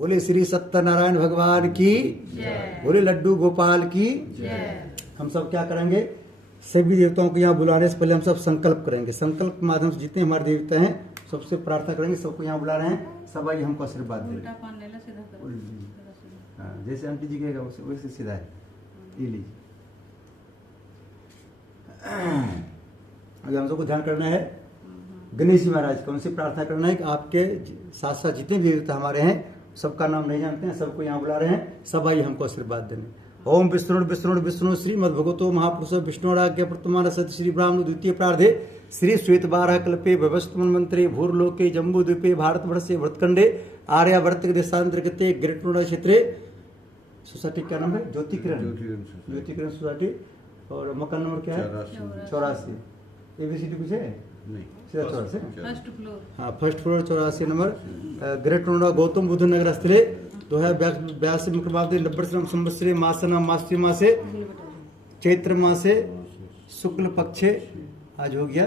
बोले श्री सत्यनारायण भगवान की जय। बोले लड्डू गोपाल की जय। हम सब क्या करेंगे, सभी देवताओं को यहाँ बुलाने से पहले हम सब संकल्प करेंगे। संकल्प के माध्यम से जितने हमारे देवता हैं सबसे प्रार्थना करेंगे, सबको यहाँ बुला रहे हैं, सब आइए हमको आशीर्वाद दें। हाँ, जैसे आंटी जी कहेगा वैसे सीधा है, ये लीजिए। अभी हम सबको ध्यान करना है गणेश जी महाराज को, उनसे प्रार्थना करना है कि आपके साथ साथ जितने भी देवता हमारे हैं सबका नाम नहीं जानते हैं, सबको यहाँ बुला रहे हैं, सब आइए हमको आशीर्वाद देने। ओम विष्णु विष्णु विष्णु श्रीमद भगवतो महापुरुष विष्णुराज्ञ प्रतमान सत्य श्री ब्राह्मण द्वितीय प्रार्धे श्री श्वेत बारह कल्पे भवस्तमन मंत्रे भूर्लोके जम्बू द्वीपे भारतवर्षे भरतखंडे आर्यावर्त देशांतर कृते ग्रेट क्षेत्रे सोसाइटी क्या नाम है, ज्योति किरण सोसाइटी, और मकान नंबर क्या है 84। एबीसीडी कुछ है नहीं, सीधा 84 फर्स्ट फ्लोर। हाँ, first floor 84 number, great Noida Gautam Buddha Nagar स्थले 2082 मुख्यभाव 90 संवत्सरे मासना मास्ति मासे चैत्र मासे शुक्ल पक्षे, आज हो गया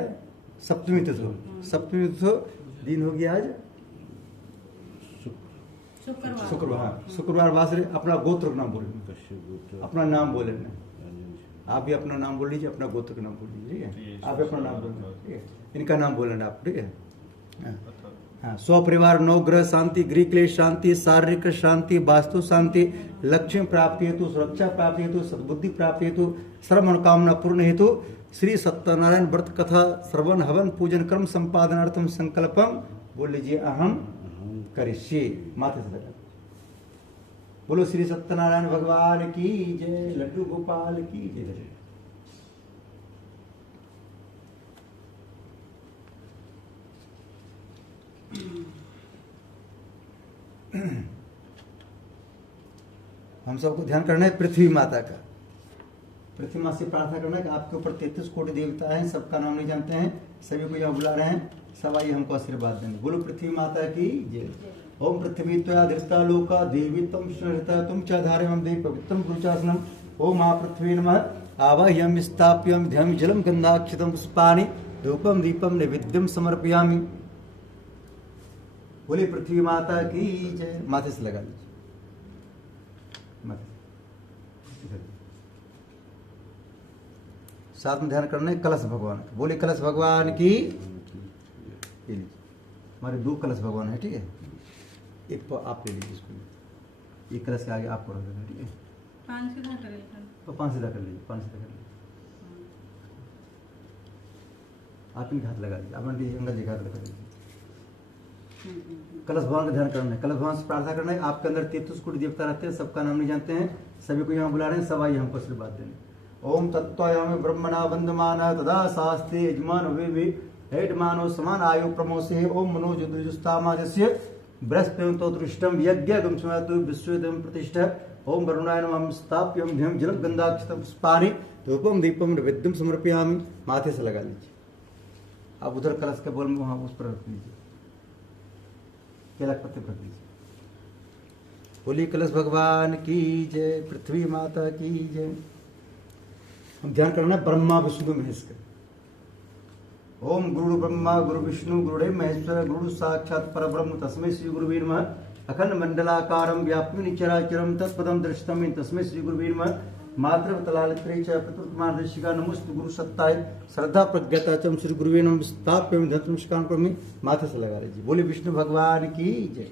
सप्तमी तिथि, दिन हो गया आज शुक्रवार वासरे। अपना गोत्र का नाम बोले, अपना नाम बोले, आप भी अपना नाम बोल लीजिए, अपना गोत्र का नाम बोल लीजिए, ठीक है। आप अपना नाम बोलना, ठीक है, इनका नाम बोलना आप, ठीक है। हाँ, स्वपरिवार नवग्रह शांति, गृह क्लेश शांति, शारीरिक शांति, वास्तु शांति, लक्ष्मी प्राप्ति हेतु, सुरक्षा प्राप्ति हेतु, सद्बुद्धि प्राप्ति हेतु, सर्व मनोकामना पूर्ण हेतु श्री सत्यनारायण व्रत कथा श्रवण हवन पूजन कर्म संपादनार्थम संकल्पम बोल लीजिए, अहम करिष्ये। माथे से लगा बोलो श्री सत्यनारायण भगवान की जय, लड्डू गोपाल की जय। हम सबको ध्यान करना है पृथ्वी माता का। पृथ्वी माता से प्रार्थना करना है कि आपके ऊपर 33 कोटि देवता हैं, सबका नाम नहीं जानते हैं, सभी को यहाँ बुला रहे हैं, सब आइए हमको आशीर्वाद देंगे। बोलो पृथ्वी माता की जय। ओम पृथ्वी त्वया धृता लोका देवी तम स्मृता तुम च धार्यम देव पवित्रम गुरुचासनम। ओम आ पृथ्वी नमः आवाह्यम स्थाप्यम ध्यम जलम गंधाक्षितम पुष्पाणि धूपम दीपम नैवेद्यम समर्पयामि। बोले पृथ्वी माता की जय। माथे से लगा लीजिए, साथ में ध्यान करना है कलश भगवान का। बोले कलश भगवान की, हमारे 2 कलश भगवान है, ठीक है। एक तो आप ले लीजिए इसको, ये कलश के आगे आप पढ़ देना, ठीक है। 5 सीधा कर लीजिए, तो 5 सीधा कर लीजिए, 5 सीधा कर लीजिए। आप इनके हाथ लगा लीजिए, आप अंगल जी का हाथ लगा लीजिए। कलश भगवान का ध्यान करना है, कलश भगवान से प्रार्थना करना है। आपके अंदर 33 कोटि देवता रहते हैं, सबका नाम नहीं जानते हैं, सभी को यहाँ बुला रहे हैं, सब आइए हमको आशीर्वाद देने। ओम तत्त्वायामि ब्रह्मणा वंदमाना तदा शास्त्रे यजमान वे हेडमानो समान आयु प्रमोसे। ओम मनोजुजुस्तामाजस्य बृहस्पति तो दृष्टम यज्ञ गमसमयतु विश्वदम प्रतिष्ठा। ओम वरुणाय नमः स्थाप्यम ध्यम जलम गंधाक्षितम पुष्पाणि धूपम दीपम नैवेद्यम समर्पयामि। माथे से लगा लीजिए, आप उधर कलश के बोल में वहां उस पर रख लीजिए, केला के पत्ते पर रख लीजिए। बोली कलश भगवान की जय, पृथ्वी माता की जय। हम ध्यान करना है ब्रह्मा विष्णु महेश का। ओम गुरु ब्रह्मा गुरु विष्णु गुरुदेव महेश्वर गुरु साक्षात परब्रह्म तस्मै श्री गुरुवे नमः। अखंड मंडलाकारं व्याप्य चराचरं तत्पदं दर्शितं तस्मै श्री गुरुवे नमः। मातृवतलालित्रे च प्रकृतमार्दशिका नमोस्तु गुरु सत्ताय श्रद्धा प्रज्ञता च श्री गुरुवे नमः। स्थाप्यं धनमस्कान् करोमि। माथे से लगा लीजिए। बोले विष्णु भगवान की जय।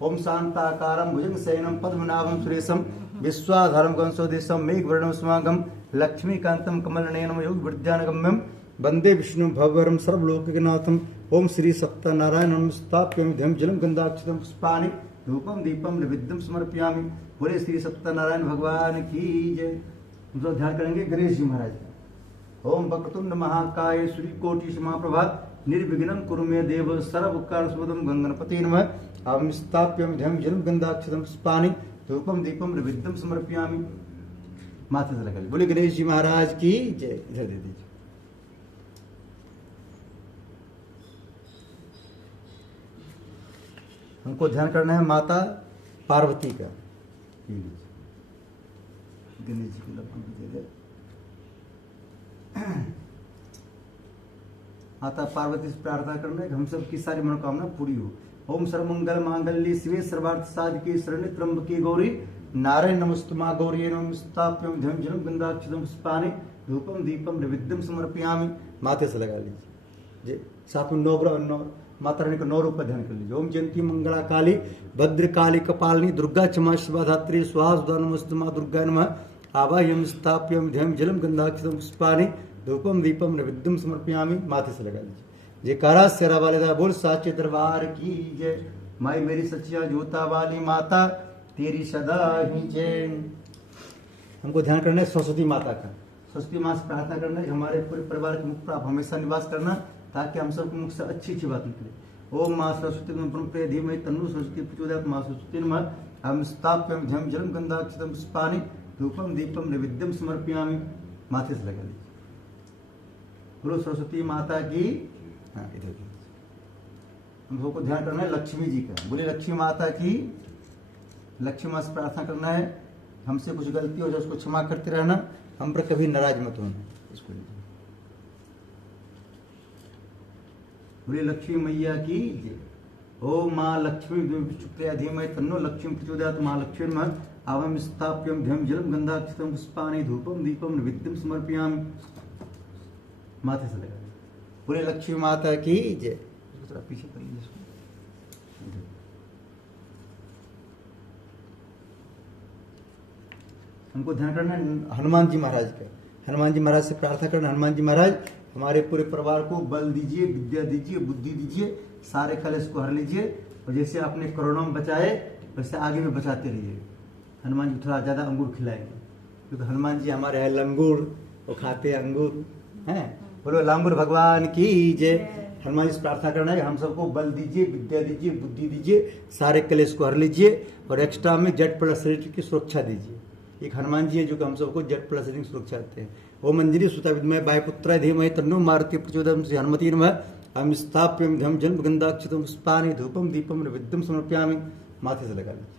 ओम शांताकारं भुजंगशयनं पद्मनाभं सुरेशं विश्वाधारं गंसोदेशं मेघवर्णं समागम लक्ष्मीकांतं कमलनयनं योगविद्यानगम्यं वंदे विष्णु भवरम सर्वलोकनाथम। ओम श्री सत्यनारायण स्थाप्यम ध्यम जलम गंधाक्षितम पुष्पाणि धूपम दीपम नैवेद्यम समर्पयामि। बोले श्री सत्यनारायण भगवान की जय। हम सब ध्यान करेंगे गणेश जी महाराज का। ओम वक्रतुंड महाकाय सूर्यकोटि समाप्रभा निर्विघ्नं कुरु मे देव सर्वकार्यसिद्धिं गणपते नमः। हम स्थाप्यम ध्यम जलम गंधाक्षितम पुष्पाणि धूपम दीपम नैवेद्यम समर्पयामि। माथे से लगा लीजिए। बोले गणेश जी महाराज की जय। इधर दे दीजिए। हमको ध्यान करना है माता पार्वती का। गणेश जी को लड्डू दे दे। माता पार्वती से प्रार्थना करना है कि हम सब की सारी मनोकामना पूरी हो। ओम सर्वमंगल मांगल्ये शिवे सर्वार्थ साधिके शरण्ये त्र्यंबके गौरी नारायण नमस्तुमा गौरी नमः स्थाप्यं ध्यान जलम गंधाक्षतम पुष्पाणि धूपम दीपम नैवेद्यम समर्पयामि। माथे से लगा लीजिए। साथ में नौ माता रानी का 9 रूप का ध्यान कर लीजिए। ओम जयंती मंगला काली भद्र काली कपालिनी दुर्गा क्षमा शिवा धात्री स्वाहा नमस्तुमा दुर्गा नमः आवाह्यम स्थाप्यम ध्यान जलम गंधाक्षतम पुष्पाणि धूपम दीपम नैवेद्यम समर्पयामि। माथे से लगा लीजिए। जयकारा शेरा वाले दा बोल साचे दरबार की जय। माई मेरी सच्चिया जोता वाली माता तेरी सदा ही जय। हमको ध्यान करना है सरस्वती माता का। सरस्वती माँ से प्रार्थना करना है हमारे पूरे परिवार के मुख पर आप हमेशा निवास करना, ताकि हम सबके मुख से अच्छी अच्छी बात निकले। ओम माँ सरस्वती ब्रह्मप्रिय धीमहि तन्नो सरस्वती प्रचोदयात्। माँ सरस्वती नमः हम स्थाप्यम ध्यम जलम गंधाक्षतम पुष्पाणि धूपम दीपम नैवेद्यम समर्पयामि। माथे से लगा लीजिए। बोलो सरस्वती माता की। हाँ इधर हम सबको ध्यान करना है लक्ष्मी जी का। बोले लक्ष्मी माता की। लक्ष्मी माँ से प्रार्थना करना है हमसे कुछ गलती हो जाए उसको क्षमा करते रहना, हम पर कभी नाराज मत होना। इसको बोले लक्ष्मी मैया की जय। ओम माँ लक्ष्मी शुक्रिया धीमहि तन्नो लक्ष्मी प्रचोदयात्। माँ लक्ष्मी नमः आवम स्थाप्यम ध्यम जलम गंधाक्षतम पुष्पाणि धूपम दीपम नैवेद्यम समर्पयामि। माथे से लगा बोले लक्ष्मी माता की जय। थोड़ा पीछे कर लीजिए। हमको ध्यान करना हनुमान जी महाराज का। हनुमान जी महाराज से प्रार्थना करना, हनुमान जी महाराज हमारे पूरे परिवार को बल दीजिए, विद्या दीजिए, बुद्धि दीजिए, सारे कलेश को हर लीजिए, और जैसे आपने कोरोना में बचाए वैसे आगे में बचाते रहिए। हनुमान जी थोड़ा ज्यादा अंगूर खिलाएंगे, क्योंकि हनुमान जी हमारे हैं लंगूर, वो खाते अंगूर हैं। बोलो लंगूर भगवान की जय। हनुमान जी से प्रार्थना करना है हम सबको बल दीजिए, विद्या दीजिए, बुद्धि दीजिए, सारे कलेश को हर लीजिए, और एक्स्ट्रा में जट प्लस शरीर की सुरक्षा दीजिए। एक हनुमान जी है जो कि हम सबको जट प्लस शरीर की सुरक्षा देते हैं। ओम मंजरी सुता विद्महे वायुपुत्राय धीमहि तन्नो मारुति प्रचोदयात्। श्री हनुमती नमः हम स्थाप्यम ध्यम जलम गंधाक्षतम पुष्पाणि धूपम दीपम नैवेद्यम समर्पयामि। माथे से लगा लीजिए।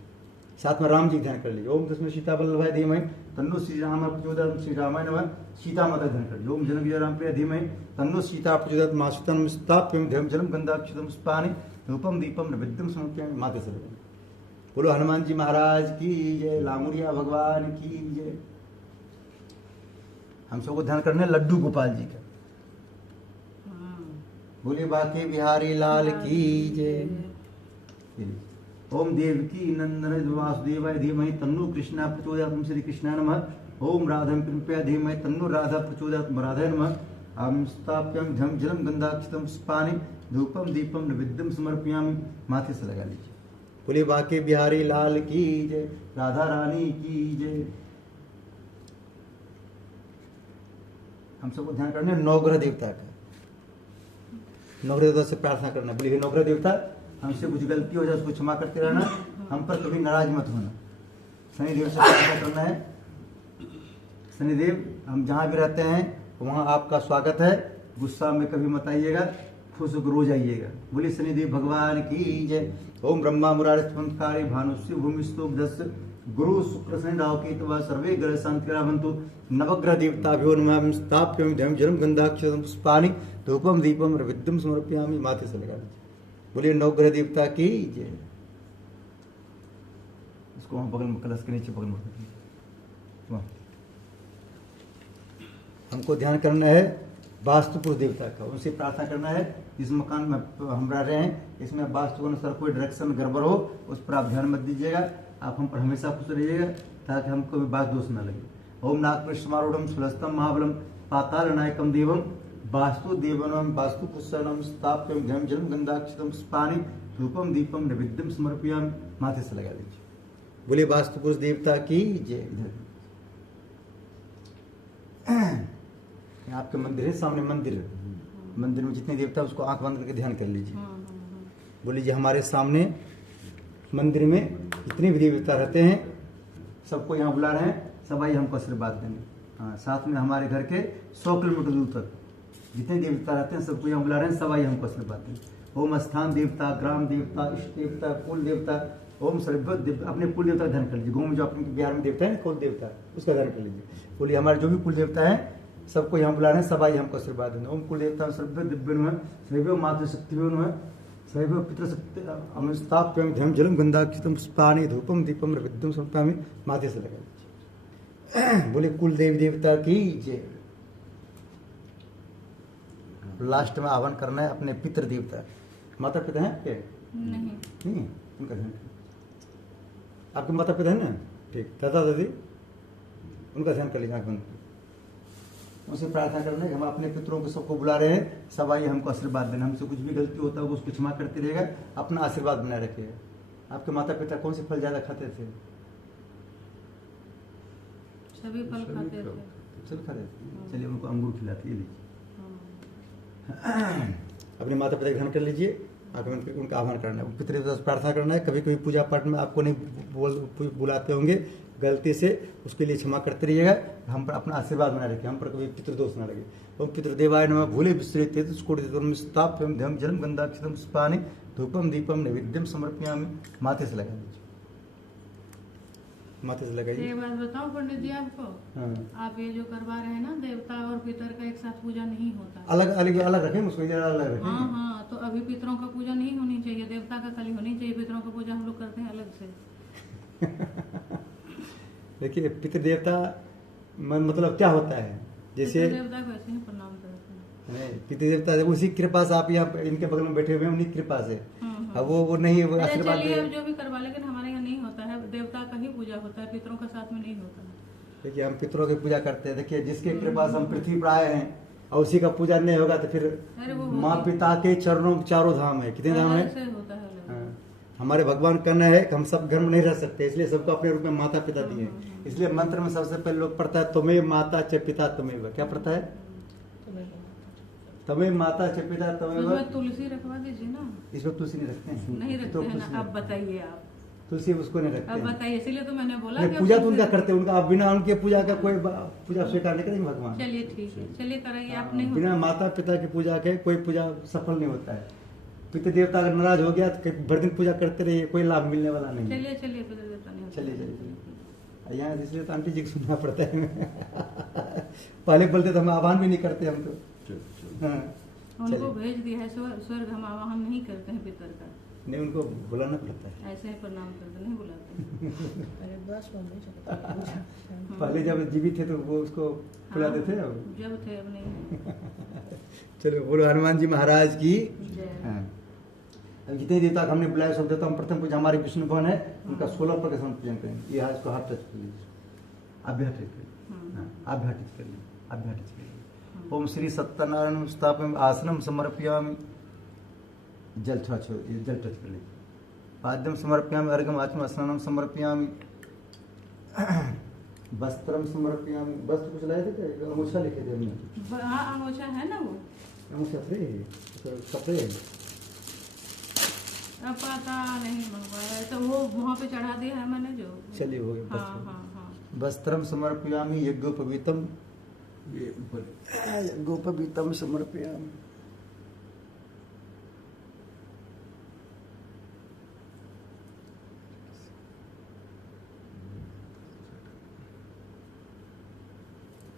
साथ में राम जी ध्यान कर लीजिए। ओम तस्मै सीता वल्लभाय धीमहि तन्नो श्री राम प्रचोदयात्। श्री रामाय नमः सीता माता ध्यान कर लीजिए। ओम जनक राम प्रिय धीमहि तन्नो सीता प्रचोदयात्। मां सीता स्थाप्यम ध्यम जलम गंधाक्षतम पुष्पाणि धूपम दीपम नैवेद्यम समर्पयामि। माथे से लगा। बोलो हनुमान जी महाराज की जय। लामुड़िया भगवान की जय। हम सबको ध्यान करना है लड्डू गोपाल जी का। बोले बाके बिहारी लाल की जय। ओम देवकी नंदन वासुदेवाय धीमहि तन्नो कृष्णा प्रचोदयात्। श्री कृष्णाय नमः। ओम राधम कृपया धीमहि तन्नो राधा प्रचोदयात्। राधाय नमः हम स्थाप्यम ध्यम जलम गंधाक्षतम पुष्पाणि धूपम दीपम नैवेद्यम समर्पयामि। माथे से लगा लीजिए। बोले बाके बिहारी लाल की जय। राधा रानी की जय। हम सबको ध्यान करना है नवग्रह देवता का। नवग्रह देवता से प्रार्थना करना। बोलिए नवग्रह देवता हमसे कुछ गलती हो जाए उसको क्षमा करते रहना, हम पर कभी नाराज मत होना। शनिदेव से प्रार्थना करना है। शनिदेव हम जहाँ भी रहते हैं वहाँ आपका स्वागत है, गुस्सा में कभी मत आइएगा, खुश होकर रोज आइएगा। बोलिए शनिदेव भगवान की जय। ओम ब्रह्मा मुरारी चमत्कारी भानुष्य भूमिस्तोक दस गुरु शुक्र शनि राहु केतु सर्वे ग्रह शांतिकरा भवन्तु। नवग्रह देवताभ्यो नमः स्थाप्यं ध्यम जलम गंधाक्षतम पुष्पाणि धूपम दीपम नैवेद्यम समर्पयामि। माथे से लगा लीजिए। बोलिए नवग्रह देवता की जय। इसको वहाँ बगल में कलश के नीचे बगल में हमको ध्यान करना है वास्तुपुर देवता का। उनसे प्रार्थना करना है जिस मकान में हम रह रहे हैं इसमें वास्तु के अनुसार कोई डायरेक्शन गड़बड़ हो उस पर आप ध्यान मत दीजिएगा। आप हम पर हमेशा खुश रहिएगा ताकि हमको भी बात दोष न लगे। ओम नागपृष्ठमारूढ़ सुलस्तम महाबलम पाताल नायकम देवम वास्तु देवनम वास्तु पुष्पम स्थाप्यम ध्यम जलम गंधाक्षतम पुष्पाणि धूपम दीपम नैवेद्यम समर्पयामि। माथे से लगा लीजिए। बोले वास्तु पुरुष देवता की जय। आपके मंदिर है सामने मंदिर में जितने देवता उसको आंख बंद करके ध्यान कर लीजिए। बोल लीजिए हमारे सामने मंदिर में जितने भी देवता रहते हैं सबको यहाँ बुला रहे हैं, सब आइए हमको आशीर्वाद देंगे। हाँ साथ में हमारे घर के 100 किलोमीटर दूर तक जितने देवता रहते हैं सबको यहाँ बुला रहे हैं, सब आइए हमको आशीर्वाद देंगे। ओम स्थान देवता, ग्राम देवता, इष्ट देवता, कुल देवता, ओम सर्व अपने कुल देवता का ध्यान कर लीजिए। गाँव में जो अपने बिहार में देवता है कुल देवता उसका ध्यान कर लीजिए। बोलिए हमारे जो भी कुल देवता है सबको यहाँ बुला रहे हैं, सब आइए हमको आशीर्वाद देंगे। ओम कुल देवता सर्व दिव्य नमः, सर्व मातृ शक्ति नमः, सैव पितृ स्थाप्यामि धम जलम गंधाक्षितम पुष्पाणि धूपम दीपम नैवेद्यम समर्पयामि। माथे से लगा बोले कुल देवी देवता की जय। लास्ट में आह्वान करना है अपने पितृ देवता। माता पिता हैं आपके? नहीं उनका ध्यान। आपके माता पिता है ना? ठीक। दादा दादी उनका ध्यान कर लीजिए आंख बंद। उनसे प्रार्थना करना है कि हम अपने पितरों को सबको बुला रहे हैं, सब आइए हमको आशीर्वाद देना। हमसे कुछ भी गलती होता है वो उसको क्षमा करते रहेगा, अपना आशीर्वाद बनाए रखिएगा। आपके माता पिता कौन से फल ज्यादा खाते थे? सभी फल खाते थे। सब खा रहे थे। चलिए उनको अंगूर खिलाते लीजिए। अपने माता पिता का ध्यान कर लीजिए, उनका आह्वान करना है, पितृदेवता से प्रार्थना करना है। कभी कभी पूजा पाठ में आपको नहीं बुलाते होंगे गलती से, उसके लिए क्षमा करते रहिएगा। हम पर अपना आशीर्वाद बनाए रखें, हम पर कभी पितृदोष ना लगे। ओम पितृदेवाय नमः। भूले विश्रेते स्थाप्यम ध्यम जलम गंधाक्षितम पुष्पाणि धूपम दीपम नैवेद्यम समर्पयामि। माथे से लगा दीजिए, माथे से लगाइए। एक बात बताऊं पंडित जी आपको, आप ये जो करवा रहे हैं ना, देवता और पितर का एक साथ पूजा नहीं होता। अलग अलग अलग रखें उसको, अलग रखें। हाँ, तो अभी पितरों का पूजा नहीं होनी चाहिए, देवता का खाली होनी चाहिए। पितरों का पूजा हम लोग करते हैं अलग से। देखिए पितृ देवता मतलब क्या होता है, जैसे देवता को ऐसे ही प्रणाम करते हैं। पितृ देवता उसी कृपा से आप यहाँ इनके बगल में बैठे हुए हैं, उन्हीं कृपा से। अब वो नहीं वो आशीर्वाद जो भी करवा, लेकिन हमारे यहाँ नहीं होता है, देवता का ही पूजा होता है, पितरों का साथ में नहीं होता है। देखिए हम पितरों की पूजा करते हैं। देखिए जिसके कृपा से हम पृथ्वी पर आए हैं और उसी का पूजा नहीं होगा तो फिर माँ पिता के चरणों चारों धाम है। कितने धाम है? हमारे भगवान कहना है कि हम सब घर में नहीं रह सकते, इसलिए सबको अपने रूप में माता पिता दिए। इसलिए मंत्र में सबसे पहले लोग पढ़ता है तुम्हें माता च पिता तुम्हें। क्या पढ़ता है? तुम्हें माता च पिता तुम्हें। तुलसी रखवा दीजिए ना। इसमें तुलसी नहीं रखते हैं? नहीं रखते हैं ना। अब बताइए आप। तुलसी उसको नहीं रखते। अब बताइए, इसीलिए तो मैंने बोला कि पूजा तो उनका करते हैं, उनका बिना उनके पूजा का कोई पूजा स्वीकार नहीं करेंगे भगवान। चलिए ठीक है, चलिए कराइए। आप नहीं बिना माता पिता की पूजा के कोई पूजा सफल नहीं होता है। पितृ देवता अगर नाराज हो गया तो भर दिन पूजा करते रहिए, कोई लाभ मिलने वाला नहीं। चलिए चलिए पितृ देवता नहीं। चलिए यहाँ इसलिए तो आंटी जी को सुनना पड़ता है। पहले बोलते तो हम आह्वान भी नहीं करते हम तो। उनको भेज दिया है स्वर्ग, हम आह्वान नहीं करते हैं पितर का। नहीं उनको बुलाना पड़ता है। ऐसे ही प्रणाम करते, नहीं बुलाते। पहले जब जीवित थे तो वो उसको बुलाते थे, जब थे अब नहीं। चलो बोलो हनुमान जी महाराज की। जितने देवता हमने बुलाया सब देवता हम प्रथम पूजा हमारे विष्णु भगवान है, उनका 16 प्रकार से हम पूजन करेंगे। ये हाथ को हाथ टच कर लीजिए, अभ्यास कर लीजिए, अभ्यास कर लीजिए, अभ्यास कर लीजिए। ओम श्री सत्यनारायण स्थापयामि आसनम समर्पयामि। जल थोड़ा छोड़, जल टच कर लीजिए। पाद्यम समर्पयामि अर्घम आचमन स्नानम समर्पयामि। वस्त्रम समर्पयामि। वस्त्र कुछ लाए थे क्या? अंगूछा लिखे थे हमने। हाँ अंगूछा है ना, वो अंगूछा थे कपड़े। अब पता नहीं मंगवाया तो वो वहाँ पे चढ़ा दिया है मैंने जो। चलिए हो गया। हाँ। वस्त्रम समर्पयामि यज्ञोपवीतम। यज्ञोपवीतम समर्पयामि।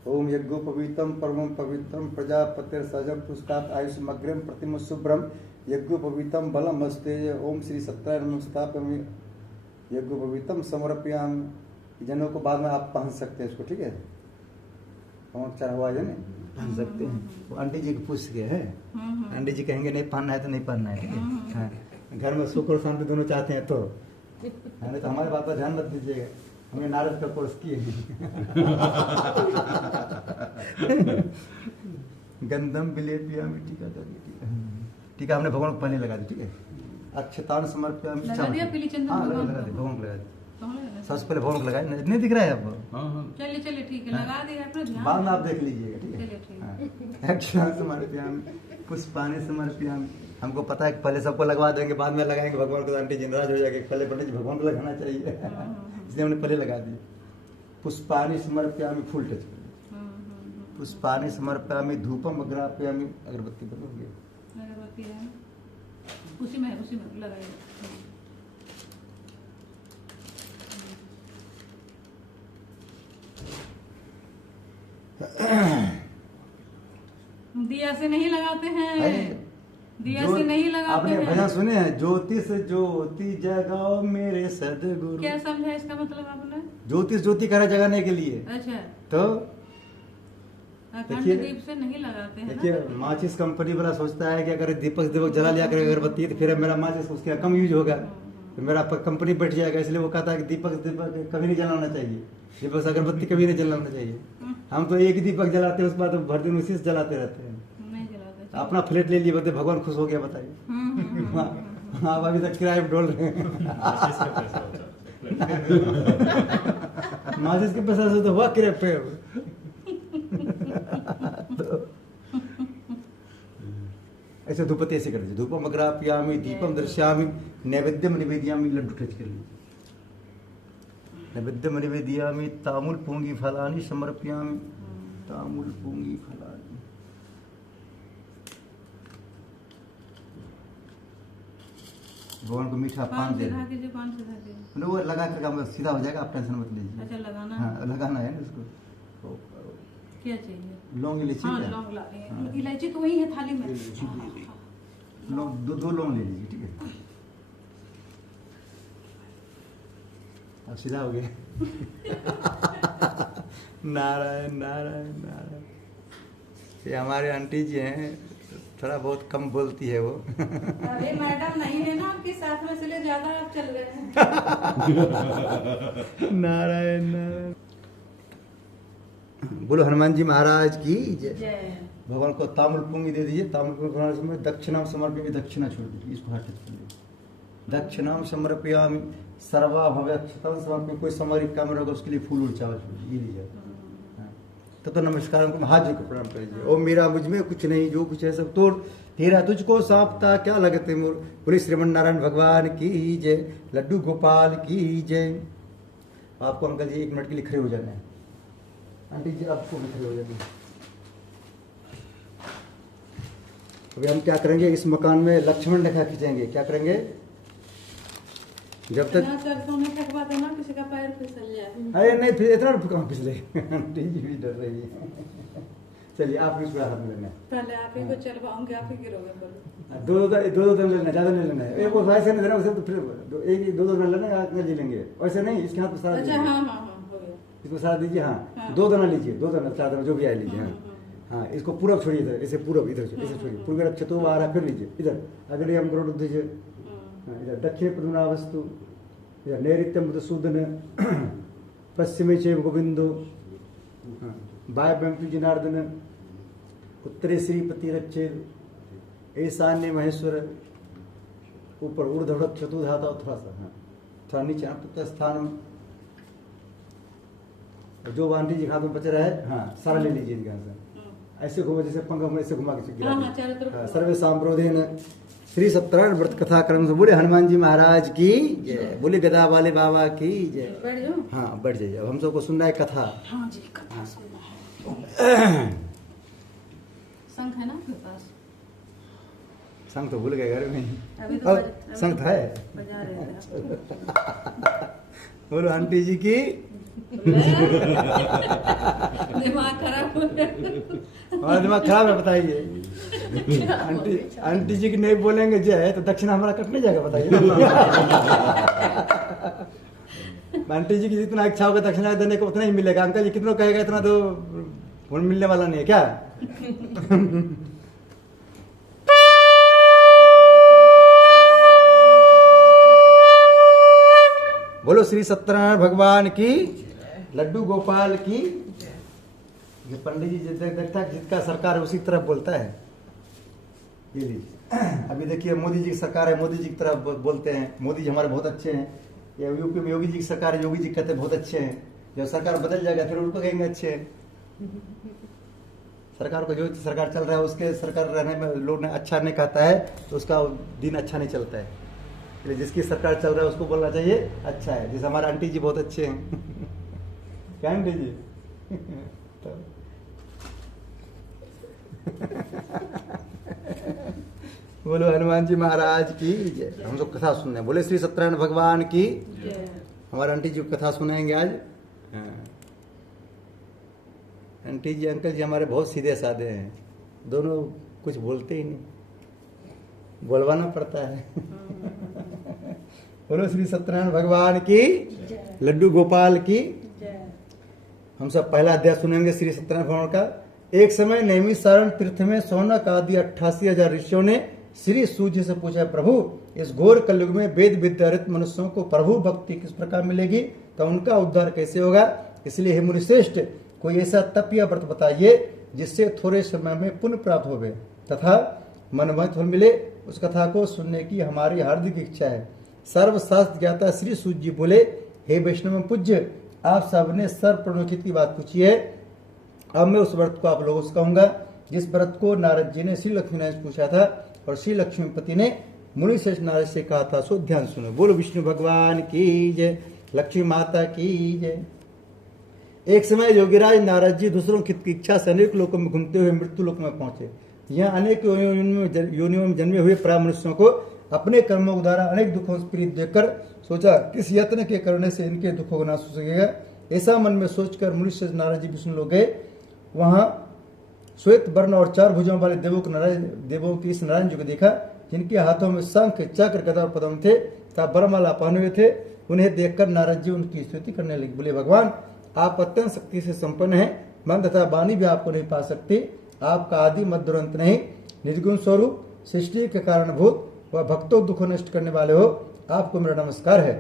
ओम यज्ञोपवीतम परमं पवित्रम प्रजापतिर्सहजं पुष्टात् आयुष्मग्रम प्रतिम शुभ्रम यज्ञोपवीतम बलम अस्ते। ओम श्री सत्यनारायण स्थापयामि यज्ञोपवीतम समर्पयामि। जनों को बाद में आप पहन सकते हैं इसको, ठीक है? और चढ़ा हुआ है ना, पहन सकते हैं। वो आंटी जी को पूछ के है, आंटी जी कहेंगे नहीं पहनना है तो नहीं पहनना है, ठीक है? घर में सुख और शांति दोनों चाहते हैं तो तो हमारे बात पर ध्यान मत दीजिएगा, हमने नारद का कोर्स किए। गंधम विलेपयामि। ठीक है, हमने भगवान को पहले लगा दी, ठीक है? अक्षतान समर्पयामि। लगा दिया पीली चंदन भगवान को लगा दी। सबसे पहले भगवान को लगाए, नहीं दिख रहा है आपको? चलिए ठीक है, लगा दिया अपना ध्यान। बाद में आप देख लीजिएगा, ठीक है? अक्षतान समर्पयामि पुष्पाणि समर्पयामि। हमको पता है कि पहले सबको लगवा देंगे, बाद में लगाएंगे भगवान को, आंटी जी नाराज हो जाएगी। पहले पंडित जी भगवान को लगाना चाहिए, इसलिए हमने पहले लगा दिया। पुष्पाणि समर्पयामि। फूल टच कर। पुष्पाणि समर्पयामि धूपम अग्रापयामि। अगरबत्ती बंद हो गया, अगरबत्ती है उसी में लगाइए। दिया से नहीं लगाते हैं, दिया से नहीं लगाते आपने हैं। भजन सुने हैं, ज्योतिष ज्योति जगाओ मेरे सदगुरु। क्या समझा इसका मतलब आपने? ज्योतिष ज्योति करा जगाने के लिए। अच्छा, तो अखंड देखिए- दीप से नहीं लगाते हैं देखिए, ना। माचिस कंपनी वाला सोचता है कि अगर दीपक जला लिया करे अगरबत्ती तो फिर मेरा माचिस उसके कम यूज होगा, तो मेरा कंपनी बैठ जाएगा। इसलिए वो कहता है कि दीपक कभी नहीं जलाना चाहिए, दीपक अगरबत्ती कभी नहीं जलाना चाहिए। हम तो एक ही दीपक जलाते हैं, उसके बाद भर दिन उसी से जलाते रहते हैं। नहीं जलाते। अपना फ्लैट ले लिए, बोलते भगवान खुश हो गया, बताइए। आप अभी तक किराए पे डोल रहे हैं। माचिस के पैसा से तो हुआ किराए पे। ऐसे धूपति ऐसे कर दीजिए, धूपम अग्रापयामि दीपम दर्शयामि नैवेद्यम निवेदयामि, लड्डू टच कर लीजिए। नैवेद्यम निवेदयामि तामुल पूंगी फलानि समर्पयामि, तामुल पूंगी फलानि। भगवान को मीठा पान पान दे सीधा कीजिए, पान सीधा कीजिए। वो लगा कर काम सीधा हो जाएगा, आप टेंशन मत लीजिए। अच्छा, लगाना है। हाँ, लगाना है ना इसको। क्या चाहिए? लौंग इलायची हाँ, क्या? लौंग ला रही हाँ। है। इलायची तो वही है थाली में। लौंग दो लौंग ले लीजिए, ठीक है। अब सीधा हो गया। नारायण नारायण नारायण। ये हमारे आंटी जी हैं, थोड़ा बहुत कम बोलती है वो। अरे मैडम नहीं है ना आपके साथ में, इसलिए ज्यादा आप चल रहे हैं। नारायण नारायण। बोलो हनुमान जी महाराज की जय। जय। भगवान को तामुल पुंगी दे दीजिए। तामुल पुंगी बनाने समय दक्षिणाम समर्पयामि, दक्षिणा छोड़ दीजिए, इसको हाथ कर लीजिए। दक्षिणाम समर्पयामि सर्वा भव्यक्षतम समर्पयामि। कोई सामरिक काम रहेगा उसके लिए फूल और चावल छोड़ दीजिए, ये लीजिए। तो नमस्कार को हाथ जी को प्रणाम कर लीजिए। ओ मेरा मुझ में कुछ नहीं, जो कुछ है सब तोड़, तेरा तुझको सौंपता क्या लगते मोर। बोले श्रीमन नारायण भगवान की जय, लड्डू गोपाल की जय। आपको अंकल जी 1 मिनट के लिए खड़े हो जाना है। आंटी जी आपको भी खड़े हो जाना है। अभी हम क्या करेंगे, इस मकान में लक्ष्मण रेखा खींचेंगे। क्या करेंगे? जब तक सरसों में ठकवा देना, किसी का पैर फिसल जाए। अरे नहीं, फिर इतना कहाँ फिसले। आंटी जी भी डर रही है। चलिए आप इसको हाथ में लेना है। पहले आप ही को चलवाऊंगे, आप ही गिरोगे। बोलो। दो दो लेना, ज्यादा नहीं लेना है। एक को ऐसे नहीं देना, उसे तो फिर एक दो दाना लेना, आगे जी लेंगे। वैसे नहीं, इसके हाथ में सारा अच्छा, दीजिए। हाँ हाँ हाँ, हो गया। इसको सारा दीजिए। हाँ, हाँ। 2 दाना लीजिए, 2 दाना 4 दाना जो भी आए लीजिए। हाँ हाँ, इसको पूरब छोड़िए, इधर ऐसे पूरब, इधर से ऐसे छोड़िए। पूर्व चतुर्थ आ रहा, फिर लीजिए इधर। अगले हम करोड़ दीजिए। हाँ, इधर दक्षिण प्रदुना वस्तु, इधर नैऋत्य मधुसूदन, पश्चिमे चैव गोविंदो, वायव्यं तु जनार्दन, उत्तरे श्रीपति रक्षेद, ईशान्य महेश्वर, ऊपर ऊर्ध्व चतुर्धाता, थोड़ा सा। हाँ, थोड़ा नीचे स्थान। जो आंटी जी हाथ में बच रहा है, हाँ सारा ले लीजिए ध्यान से। ऐसे घुमा, जैसे पंखा में ऐसे घुमा के गिरा हाँ, दीजिए। चारों तरफ। हाँ, सर्वे सांप्रोदेन श्री सत्यनारायण व्रत कथा क्रम से। बोले हनुमान जी महाराज की जय, बोले गदा वाले बाबा की जय। बैठ जाओ। हाँ बैठ जाइए, अब हम सबको सुनना है कथा। हाँ जी, कथा सुनना है। शंख है ना आपके पास? संग तो भूल गए घर में। अभी तो अब संग तो है। बजा रहे थे बोलो आंटी जी की। दिमाग खराब हो गया। हमारा दिमाग खराब है, बताइए। आंटी जी की नहीं बोलेंगे जय तो दक्षिणा हमारा कट नहीं जाएगा, बताइए। आंटी जी की जितना इच्छा होगा दक्षिणा देने को उतना ही मिलेगा। अंकल जी कितना कहेगा इतना तो मिलने वाला नहीं है क्या? बोलो श्री सत्यनारायण भगवान की, लड्डू गोपाल की। ये पंडित जी देखता है जिसका सरकार है उसी की तरफ बोलता है। ये लीजिए। अभी देखिए मोदी जी की सरकार है, मोदी जी की तरफ बोलते हैं। मोदी जी हमारे बहुत अच्छे हैं। ये यूपी में योगी जी की सरकार है, योगी जी कहते हैं बहुत अच्छे हैं। जब सरकार बदल जाएगा फिर उनको कहेंगे अच्छे हैं। सरकार को जो सरकार चल रहा है उसके सरकार रहने में लोग ने अच्छा नहीं कहता है तो उसका दिन अच्छा नहीं चलता है। इसलिए जिसकी सरकार चल रहा है उसको बोलना चाहिए अच्छा है। जैसे हमारे आंटी जी बहुत अच्छे हैं। क्या आंटी जी? तो बोलो हनुमान जी महाराज की जय। हम लोग कथा सुनने हैं। बोले श्री सत्यनारायण भगवान की। हमारे आंटी जी कथा सुनाएंगे आज। हाँ। आंटी जी अंकल जी हमारे बहुत सीधे साधे हैं, दोनों कुछ बोलते ही नहीं। बोलवाना पड़ता है। बोलो श्री सत्यनारायण भगवान की, लड्डू गोपाल की। हम सब पहला अध्याय सुनेंगे श्री सत्यनारायण भगवान का। एक समय नैमिषारण्य तीर्थ में सौनक आदि 88,000 ऋषियों ने श्री सूत जी से पूछा, प्रभु इस घोर कलयुग में वेद विद्यारत मनुष्यों को प्रभु भक्ति किस प्रकार मिलेगी, तो उनका उद्धार कैसे होगा। इसलिए हे मुनिश्रेष्ठ, कोई ऐसा तप या व्रत बताइए जिससे थोड़े समय में पुण्य प्राप्त होवे तथा मनमय फल मिले। उस कथा को सुनने की हमारी हार्दिक इच्छा है। सर्वशास्त्र ज्ञाता श्री सूत जी बोले, हे वैष्णव पूज्य, आप सबने सर्वप्रणोखित की बात पूछी है। अब मैं उस व्रत को आप लोगों से कहूंगा जिस व्रत को नारद जी ने श्री लक्ष्मीनारायण से पूछा था और श्री लक्ष्मीपति ने मुनि श्रेष्ठ नारद से कहा था। सो ध्यान सुनो। बोलो विष्णु भगवान की जय, लक्ष्मी माता की जय। एक समय योगीराज नारद जी दूसरों की इच्छा से अनेक लोकों में घूमते हुए मृत्यु लोक में पहुंचे। यहाँ अनेक योनियों में जन्मे हुए प्राय मनुष्यों को अपने कर्मों के द्वारा अनेक दुखों से पीड़ित देखकर सोचा, किस यत्न के करने से इनके दुखों को नाश हो सकेगा। ऐसा मन में सोचकर मुनि नारद जी विष्णु लोग गए। वहां श्वेत वर्ण और 4 भुजाओं वाले देवों की इस नारायण जी को देखा, जिनके हाथों में शंख, चक्र, गदा और पद्म थे तथा बरमाला पहने हुए थे। उन्हें देखकर नारद जी उनकी स्तुति करने लगे। बोले, भगवान आप अत्यंत शक्ति से संपन्न हैं, मन तथा वाणी भी आपको नहीं पा सकती। आपका आदि मध्य अंत नहीं, निर्गुण स्वरूप, सृष्टि के कारणभूत व भक्तों दुखों नष्ट करने वाले हो, आपको मेरा नमस्कार है।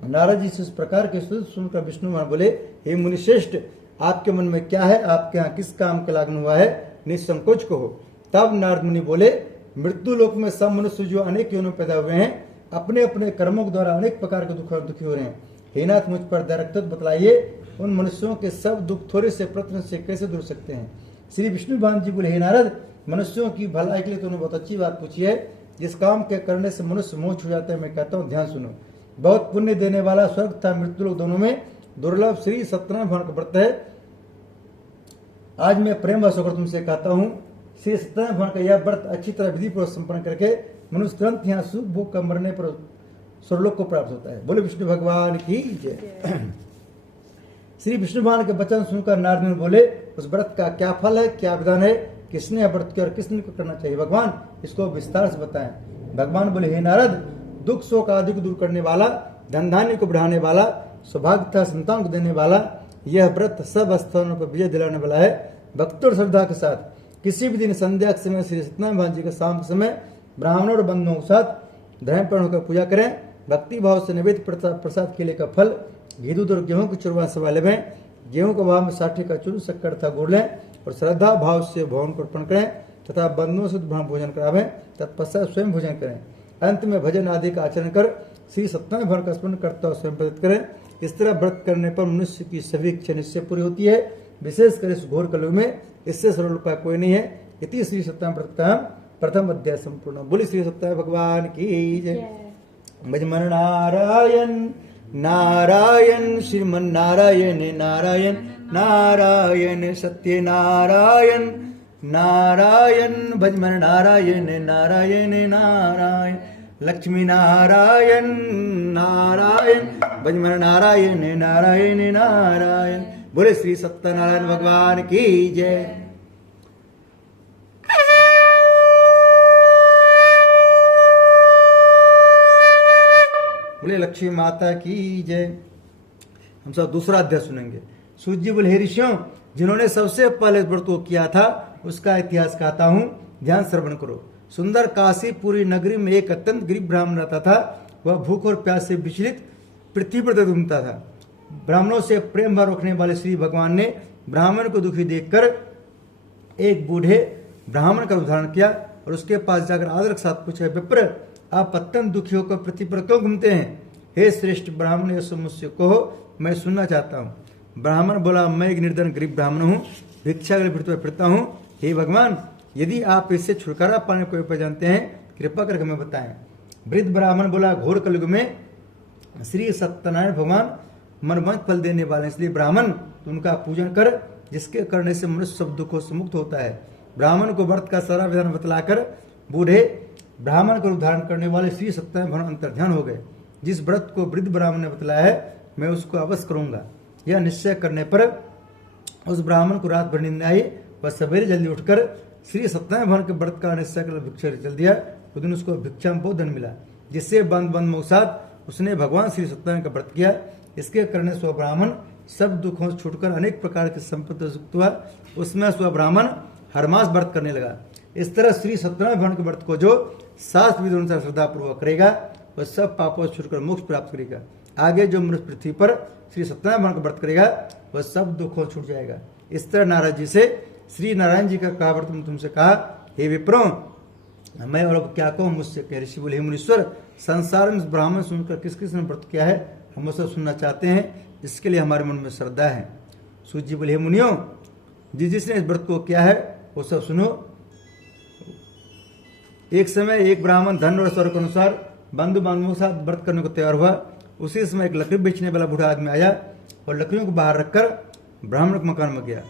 नारद जी से इस प्रकार की स्तुति सुनकर विष्णु भगवान बोले, हे मुनिश्रेष्ठ, आपके मन में क्या है, आपके यहाँ किस काम का लागन हुआ है, निसंकोच कहो। तब नारद मुनि बोले, मृत्यु लोक में सब मनुष्य जो अनेक योनियों में पैदा हुए हैं, अपने अपने कर्मों के द्वारा अनेक प्रकार के दुखी हो रहे हैं। हे नाथ, मुझ पर दया रखते बतलाइए, उन मनुष्यों के सब दुख थोड़े से प्रश्न से कैसे दूर सकते हैं। श्री विष्णु भगवान जी बोले, हे नारद, मनुष्यों की भलाई के लिए तूने बहुत अच्छी बात पूछी है। जिस काम के करने से मनुष्य मोक्ष हो जाता है, मैं कहता हूँ ध्यान सुनो। बहुत पुण्य देने वाला स्वर्ग तथा मृत्यु लोक दोनों में दुर्लभ श्री सत्यनारायण भगवान का व्रत है। आज मैं प्रेम वश होकर तुमसे कहता हूँ, श्री सत्यनारायण भगवान का यह व्रत अच्छी तरह विधि पूर्वक संपन्न करके मनुष्य तुरंत यहाँ सुख भोग का मरने पर स्वर्लोक को प्राप्त होता है। बोले विष्णु भगवान की जय। श्री विष्णु भगवान के वचन सुनकर नारद मुनि बोले, उस व्रत का क्या फल है, क्या विधान है, किसने व्रत किया और किसने को करना चाहिए, भगवान इसको विस्तार से बताएं। भगवान बोले, हे नारद, दुख शोक आदि को दूर करने वाला, धन धान्य को बढ़ाने वाला, सौभाग्य तथा संतान को देने वाला, यह व्रत सब स्थानों पर विजय दिलाने वाला है। भक्तों और श्रद्धा के साथ किसी भी दिन संध्या के समय श्री सत्यनारायण भगवान जी के शाम के समय ब्राह्मणों और बंधुओं के साथ धर्मपूर्ण होकर पूजा करें। भक्ति भाव से निवेदित प्रसाद केले का फल, घी दूध और गेहूं की चूरमा सवा लें। गेहूं के भाव में 60 का चूर्ण, शक्कर तथा गुड़ लें और श्रद्धा भाव से भवन को अर्पण करें तथा बंधुओं से भोजन करावें। तत्पश्चात स्वयं भोजन करें। अंत में भजन आदि का आचरण कर श्री सत्यनारायण भगवान का स्मरण करता हुआ स्वयं व्रत करें। इस तरह व्रत करने पर मनुष्य की सभी इच्छा निश्चय पूरी होती है। विशेषकर इस घोर कलयुग में इससे सरल उपाय कोई नहीं है। इति श्री सत्यनारायण व्रत का प्रथम अध्याय संपूर्ण। बोले श्री सत्यनारायण भगवान की जय। भजमन नारायण नारायण श्रीमन नारायण नारायण नारायण सत्य नारायण नारायण भजमन नारायण नारायण नारायण लक्ष्मी नारायण नारायण भजमन नारायण नारायण नारायण। बोले श्री सत्यनारायण भगवान की जय। बोले लक्ष्मी माता की जय। हम सब दूसरा अध्याय सुनेंगे। सूत जी बोले, हे ऋषियों, जिन्होंने सबसे पहले व्रत को किया था उसका इतिहास कहता हूँ, ध्यान श्रवण करो। सुंदर काशीपुरी नगरी में एक अत्यंत गरीब ब्राह्मण रहता था। वह भूख और प्यास से विचलित पृथ्वी पर घूमता था। ब्राह्मणों से प्रेम भाव रखने वाले श्री भगवान ने ब्राह्मण को दुखी देखकर एक बूढ़े ब्राह्मण का उदाहरण किया और उसके पास जाकर आदर के साथ पूछा, विप्र, आप अत्यंत दुखी होकर पृथ्वी पर क्यों घूमते हैं? हे श्रेष्ठ ब्राह्मण, यह मुझसे कहो, मैं सुनना चाहता हूँ। ब्राह्मण बोला, मैं एक निर्धन गरीब ब्राह्मण हूँ, भिक्षा के लिए पृथ्वी पर फिरता हूँ। हे भगवान, यदि आप इससे छुटकारा पाने को उपाय जानते हैं, कृपा करके हमें बताएं। वृद्ध ब्राह्मण बोला, घोर कलयुग में श्री सत्यनारायण भगवान मनमत फल देने वाले, इसलिए ब्राह्मण उनका पूजन कर, जिसके करने से मनुष्य सब दुखों से मुक्त होता है। ब्राह्मण को व्रत का सारा विधान बतलाकर बूढ़े ब्राह्मण का उद्धारण करने वाले श्री सत्यनारायण भगवान अंतर्ध्यान हो गए। जिस व्रत को वृद्ध ब्राह्मण ने बतलाया है, मैं उसको अवश्य करूंगा। यह निश्चय करने पर उस ब्राह्मण को रात भर नींद आई। वह सवेरे जल्दी उठकर श्री सत्यनारायण भगवान के व्रत का निश्चय कर भिक्षा चल दिया उस दिन उसको भिक्षा में बहुत धन मिला, जिससे बंद मौसात उसने भगवान श्री सत्यनारायण का व्रत किया। इसके करने स्व ब्राह्मण सब दुखों से छूटकर अनेक प्रकार की संपत्ति से युक्त हुआ। उसमें स्व ब्राह्मण हर मास व्रत करने लगा। इस तरह श्री सत्यनारायण भगवान के व्रत को जो शास्त्र विधि अनुसार श्रद्धा पूर्वक करेगा वह सब पापों से छूटकर मोक्ष प्राप्त करेगा। आगे जो मनुष्य पृथ्वी पर श्री सत्यनारायण भगवान का व्रत करेगा वह सब दुखों से छूट जाएगा। इस तरह नारद जी से श्री नारायण जी का कहा व्रत तुमसे कहा, हे विप्रो मैं और अब क्या कहूँ मुझसे कह। ऋषि बोले, हे मुनीश्वर संसार में ब्राह्मण सुनकर किस किस ने व्रत किया है हम वो सब सुनना चाहते हैं, इसके लिए हमारे मन में श्रद्धा है। सूत जी बोले, हे मुनियों जिसने इस व्रत को किया है वो सब सुनो। एक समय एक ब्राह्मण धन और स्वर के अनुसार बंधु बांधवों के साथ व्रत करने को तैयार हुआ। उसी समय एक लकड़ी बेचने वाला बूढ़ा आदमी आया और लकड़ियों को बाहर रखकर ब्राह्मण के मकान में गया।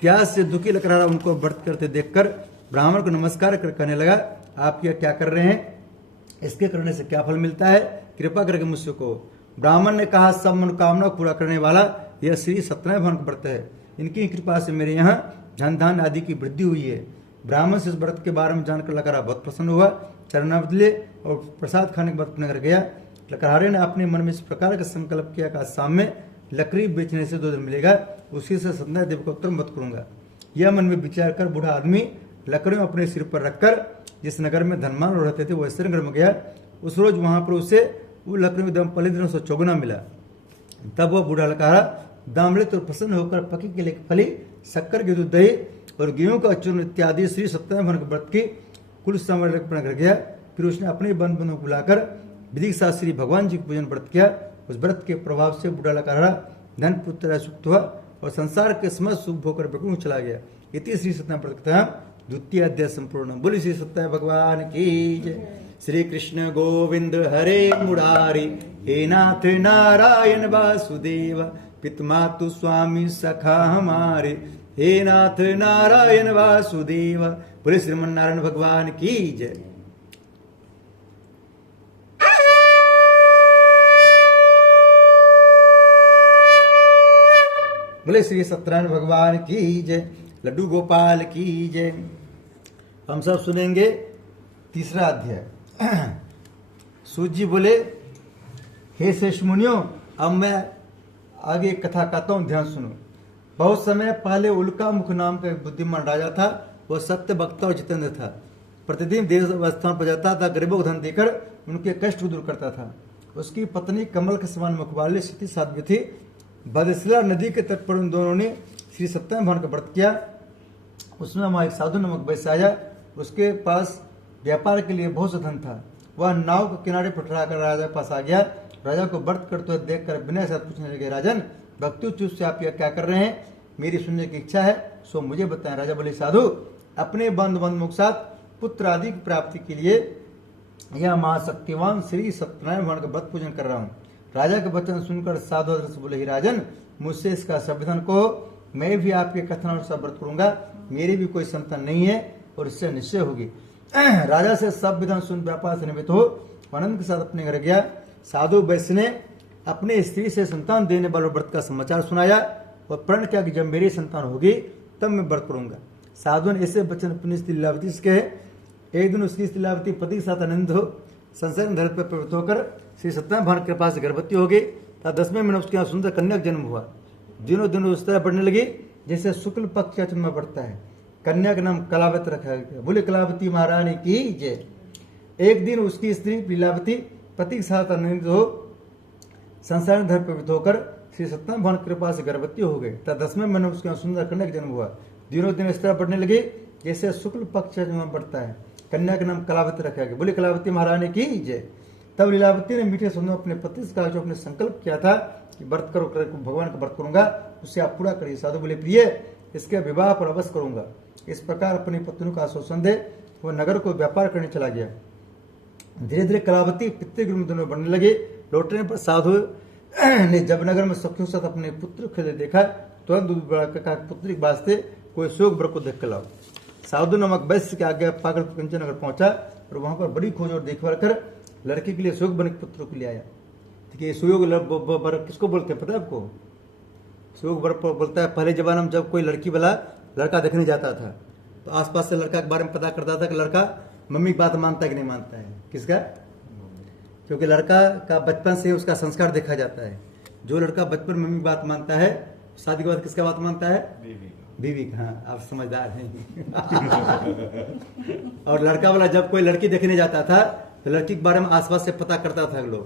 प्यास से दुखी लग रहा उनको व्रत करते देखकर ब्राह्मण को नमस्कार कर कहने लगा, आप यह क्या कर रहे हैं, इसके करने से क्या फल मिलता है, कृपा करके मुझसे कहो। ब्राह्मण ने कहा, सब मनोकामना पूरा करने वाला यह श्री सत्यनारायण भगवान का व्रत है। इनकी कृपा से मेरे यहाँ धन धान आदि की वृद्धि हुई है। ब्राह्मण से इस व्रत के बारे में जानकर लकड़ा बहुत प्रसन्न हुआ, चरणामृत ले और प्रसाद खाने के बाद अपने घर गया। लकड़हारे ने अपने मन में इस प्रकार का संकल्प किया कि शाम में लकड़ी बेचने से 2 दिन मिलेगा, उसी से सत्यनारायण देव को उत्तर मत करूंगा। यह मन में विचार कर बूढ़ा आदमी लकड़ियों अपने सिर पर रखकर जिस नगर में धनवान रहते थे वैसे नगर में गया। उस रोज वहां पर उसे वो लकड़ियों एकदम पहले दिनों से चौगुना मिला। तब वह बूढ़ा लकड़ा दामृत और प्रसन्न होकर पकी के लिए फली शक्कर के दूध दही और गेहूं का चूर्ण इत्यादि श्री सत्यनारायण भगवान के व्रत की कुल सामग्री अपने घर गया। फिर उसने अपने बंधु को बुलाकर विधि के साथ श्री भगवान जी के पूजन व्रत किया। उस व्रत के प्रभाव से बूढ़ा लकड़ा धन पुत्र सुक्त हुआ और संसार के समस्त सुख होकर बैकुंठ चला गया। इति श्री सत्यनारायण व्रत कथा द्वितीय अध्याय संपूर्ण। बोली श्री सत्यनारायण भगवान की जय। श्री कृष्ण गोविंद हरे मुरारी, हे नाथ नारायण वासुदेव, पितमातु स्वामी सखा हमारे, हे नाथ नारायण वासुदेव। बोले श्रीमन नारायण भगवान की जय। बोले श्री सत्यनारायण भगवान की जय। लड्डू गोपाल की जय। हम सब सुनेंगे तीसरा अध्याय। सूत जी बोले, हे शेष मुनियों अब मैं आगे एक कथा कहता हूं, ध्यान सुनो। बहुत समय पहले उल्का मुख नाम का एक बुद्धिमान राजा था। वह सत्य वक्ता और जितेंद्र था। प्रतिदिन देश स्थान पर जाता था, गरीबों को धन देकर उनके कष्ट को दूर करता था। उसकी पत्नी कमल के समान मुख वाली स्थिति साध्वी थी। बदशिला नदी के तट पर उन दोनों ने श्री सत्यनारायण भगवान का व्रत किया। उसमें वहां एक साधु नामक वैश्य आया। उसके पास व्यापार के लिए बहुत सा धन था। वह नाव के किनारे पर ठहरा कर राजा के पास आ गया। राजा को व्रत करते हुए देखकर विनय साथ पूछने लगे, राजन भक्ति चूप से आप यह क्या कर रहे हैं, मेरी सुनने की इच्छा है सो मुझे बताएं। राजा बोले, साधु अपने बंधु के साथ पुत्र आदि की प्राप्ति के लिए यह महाशक्तिवान श्री सत्यनारायण भगवान का व्रत पूजन कर रहा हूँ। राजा के वचन सुनकर साधु से बोले, ही राजन मुझसे इसका संविधान कहो, मैं भी आपके कथनानुसार व्रत करूंगा। मेरी भी कोई संतान नहीं है और इससे निश्चय होगी। राजा से सब विधान सुन व्यापार से निमित्त हो आनंद के साथ अपने घर गया। साधु वैश्य ने अपने स्त्री से संतान देने वाले व्रत का समाचार सुनाया और प्रण किया कि जब मेरी संतान होगी तब मैं व्रत करूंगा। साधु ने ऐसे वचन अपनी स्त्री लीलावती से कहे। एक दिन उसकी स्त्री लीलावती पति के साथ आनंद हो संसार धरती पर प्रवृत्त होकर श्री सत्यनारायण भगवान की कृपा से गर्भवती हो गई। 10वें महीने उसके यहाँ सुंदर कन्या का जन्म हुआ। दिनों दिन उस तरह बढ़ने लगी जैसे शुक्ल पक्ष का चंद्रमा बढ़ता है। कन्या का नाम कलावती रखा गया। बोले कलावती महारानी की जय। एक दिन उसकी स्त्री लीलावती पति के साथ आनंदित हो संसार धर प्रवृत्त होकर श्री सत्यनारायण भगवान की कृपा से गर्भवती हो गई। 10वें महीने उसके यहाँ सुंदर कन्या का जन्म हुआ। दिनों दिन इस तरह बढ़ने लगे जैसे शुक्ल पक्ष का चंद्रमा बढ़ता है। कन्या का नाम कलावती रखा गया। बोले कलावती महारानी की जय। तब लीलावती ने मीठे सुंदर अपने पति से कहा, जो अपने संकल्प किया था कि व्रत करो भगवान का व्रत करूंगा उसे आप पूरा करिए। साधु बोले, प्रिय इसके विवाह पर अवश्य करूंगा। इस प्रकार अपनी पत्नी का आश्वासन दे वह नगर को व्यापार करने चला गया। धीरे धीरे कलावती पितृगृह में दोनों बढ़ने लगे। लौटने पर साधु ने जब नगर में सखियों के साथ अपने पुत्र खेले देखा, तुरंत दूध बढ़ाकर कहा, पुत्री के वास्ते कोई शोक व्रत को देख कर लाओ। साधु नामक वैश्य के आगे पागल कंचन नगर पहुंचा और वहां पर बड़ी खोज और देखभाल कर लड़की के लिए सुयोग बने पुत्र को ले आया। ठीक है, सुयोग वर किसको बोलते हैं पता है आपको? सुयोग वर बोलता है पहले जमाने में जब कोई लड़की वाला लड़का देखने जाता था तो आसपास से लड़का के बारे में पता करता था कि लड़का मम्मी की बात मानता है कि नहीं मानता है? किसका? क्योंकि लड़का का बचपन से उसका संस्कार देखा जाता है। जो लड़का बचपन में मम्मी की बात मानता है, शादी के बाद किसका बात मानता है? बीवी का। हाँ, आप समझदार हैं। और लड़का वाला जब कोई लड़की देखने जाता था तो लड़की के बारे में आसपास से पता करता था लोग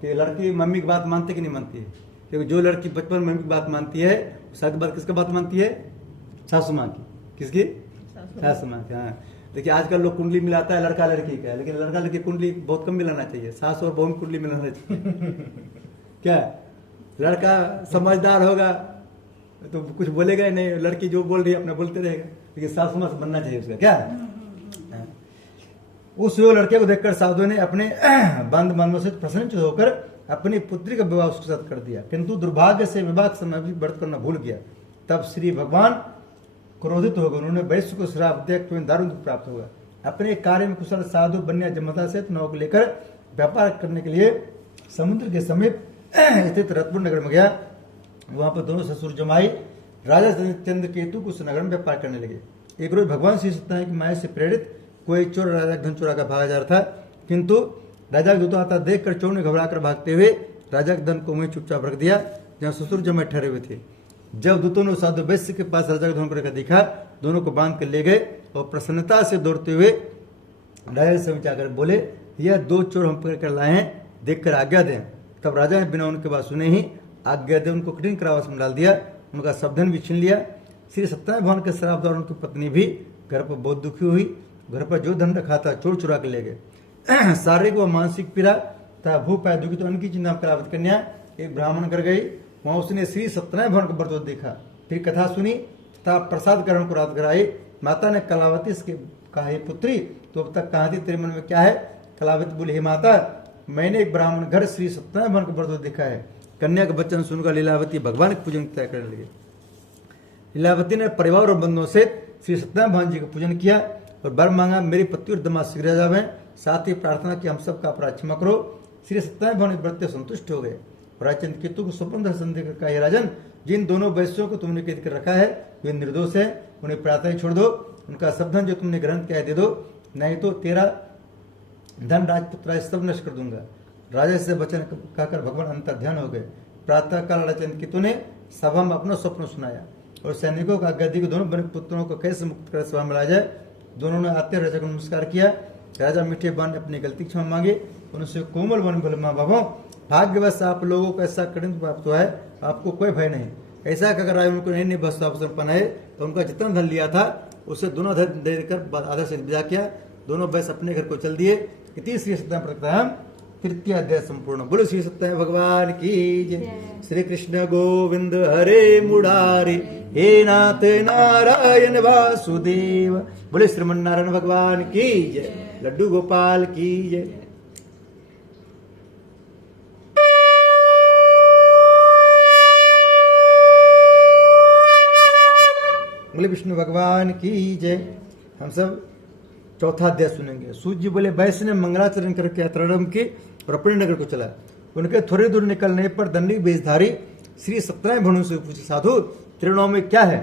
कि लड़की मम्मी की बात मानती कि नहीं मानती है। क्योंकि जो लड़की बचपन में मम्मी की बात मानती है, शादी के बाद किसका बात मानती है? सासू माँ की। किसकी? सासू माँ की। हाँ, देखिए आजकल लोग कुंडली मिलाता है लड़का लड़की का, लेकिन लड़का लड़की कुंडली बहुत कम मिलाना चाहिए। सास और बहू में कुंडली मिलाना चाहिए। क्या लड़का समझदार होगा तो कुछ बोलेगा ही नहीं, लड़की जो बोल रही है अपना बोलते रहेगा, लेकिन सासू माँ से बनना चाहिए उसका। क्या उस लड़के को देखकर साधु ने अपने बंद बांधवों से प्रसन्न होकर अपनी पुत्री का विवाह उसके साथ कर दिया, किंतु दुर्भाग्य से विवाह के समय भी व्रत करना भूल गया। तब श्री भगवान क्रोधित हो गए। उन्होंने वैश्य को श्राप दिया, तुम्हें दारुण दुख प्राप्त होगा। अपने कार्य में कुशल साधु बन्या जमता से नाव को लेकर व्यापार करने के लिए समुद्र के समीप स्थित रत्नपुर नगर में गया। वहां पर दोनों ससुर जमाई राजा चंद्रकेतु को उस नगर में व्यापार करने लगे। एक रोज भगवान श्री सत्यनारायण की माया से प्रेरित कोई चोर राजा धन चुरा कर भागा जा रहा था, किंतु राजा के दूत आता देखकर चोर ने घबराकर भागते हुए राजा के धन को वहीं चुपचाप रख दिया जहां ससुर जमाई ठहरे हुए थे। जब दूतों ने साधु वैश्य के पास राजा के धन को रखा दिखा, दोनों को बांध कर ले गए और प्रसन्नता से दौड़ते हुए राजा से जाकर बोले, यह दो चोर हम पकड़ कर लाए हैं, देखकर आज्ञा दें। तब राजा ने बिना उनके बात सुने ही आज्ञा दे उनको कठिन कारावास में डाल दिया, उनका सब धन भी छीन लिया। श्री सत्यनारायण भगवान के श्राप द्वारा उनकी पत्नी भी घर पर बहुत दुखी हुई। घर पर जो धन रखा था चोर चुरा के ले गए। शारीरिक व मानसिक पीड़ा तथा भूख पाया दुखी तो उनकी चिंता में करावत कन्या एक ब्राह्मण कर गई। वहां उसने श्री सत्यनारायण भगवान का व्रत देखा, फिर कथा सुनी तथा प्रसाद ग्रहण को रात कराई। माता ने कलावती से कहा, हे पुत्री तो अब तक कहाँ थी, तेरे मन में क्या है? कलावती बोली, हे माता मैंने एक ब्राह्मण घर श्री सत्यनारायण भगवान का व्रत देखा है। कन्या का वचन सुनकर लीलावती भगवान के पूजन तय करने लगे। लीलावती ने परिवार और बंधुओं से श्री सत्यनारायण भगवान जी का पूजन किया और वर मांगा, मेरी पति और दामाद शीघ्र जावे। साथ ही प्रार्थना की हम सबका अपराध क्षमा करो। श्री सत्यनारायण भगवान व्रत से संतुष्ट हो गए। राजचंद्र केतु को स्वप्न दर्शन देकर कहा, हे राजन जिन दोनों वैश्यों को तुमने कैद कर रखा है वे निर्दोष है, उन्हें प्रार्थना छोड़ दो। उनका सब धन जो तुमने ग्रहण किया है दे दो, नहीं तो तेरा धन राजपुत्र सब नष्ट कर दूंगा। राजा से वचन कहकर भगवान अंतर ध्यान हो गए। प्रातः काल राजचंद्र केतु ने सभा में अपना स्वप्न सुनाया और सैनिकों का आज्ञा दी कि दोनों बने पुत्रों को कैसे मुक्त कर सभा में लाया जाए। दोनों ने आते राजा को नमस्कार किया। राजा मीठे बाण ने अपनी गलती क्षमा मांगी। उनसे कोमल वन बोले, माँ बाबा भाग्यवश आप लोगों को ऐसा कठिन प्राप्त हुआ है, आपको कोई भय नहीं। ऐसा अगर राजा उनको नहीं बस अवसर पनाए तो उनका जितना धन लिया था उसे दोनों धन देकर आधा से विदा किया। दोनों वैश्य अपने घर को चल दिए। इति श्री सत्यनारायण तृतीय अध्याय संपूर्ण। बोलो श्री सत्यनारायण भगवान की जय। श्री कृष्ण गोविंद हरे मुरारी, हे नाथ नारायण वासुदेव। बोले श्रीमन्नारायण भगवान की जय। लड्डू गोपाल की जय। बोले विष्णु भगवान की जय। हम सब चौथा अध्याय सुनेंगे। सूर्य जी बोले, वैश्य ने मंगलाचरण करके यात्रा आरंभ की और अपने नगर को चला। उनके थोड़ी दूर निकलने पर दंडी वेशधारी श्री सत्यनारायण भगवान से पूछे, साधु तेरे नाव में क्या है?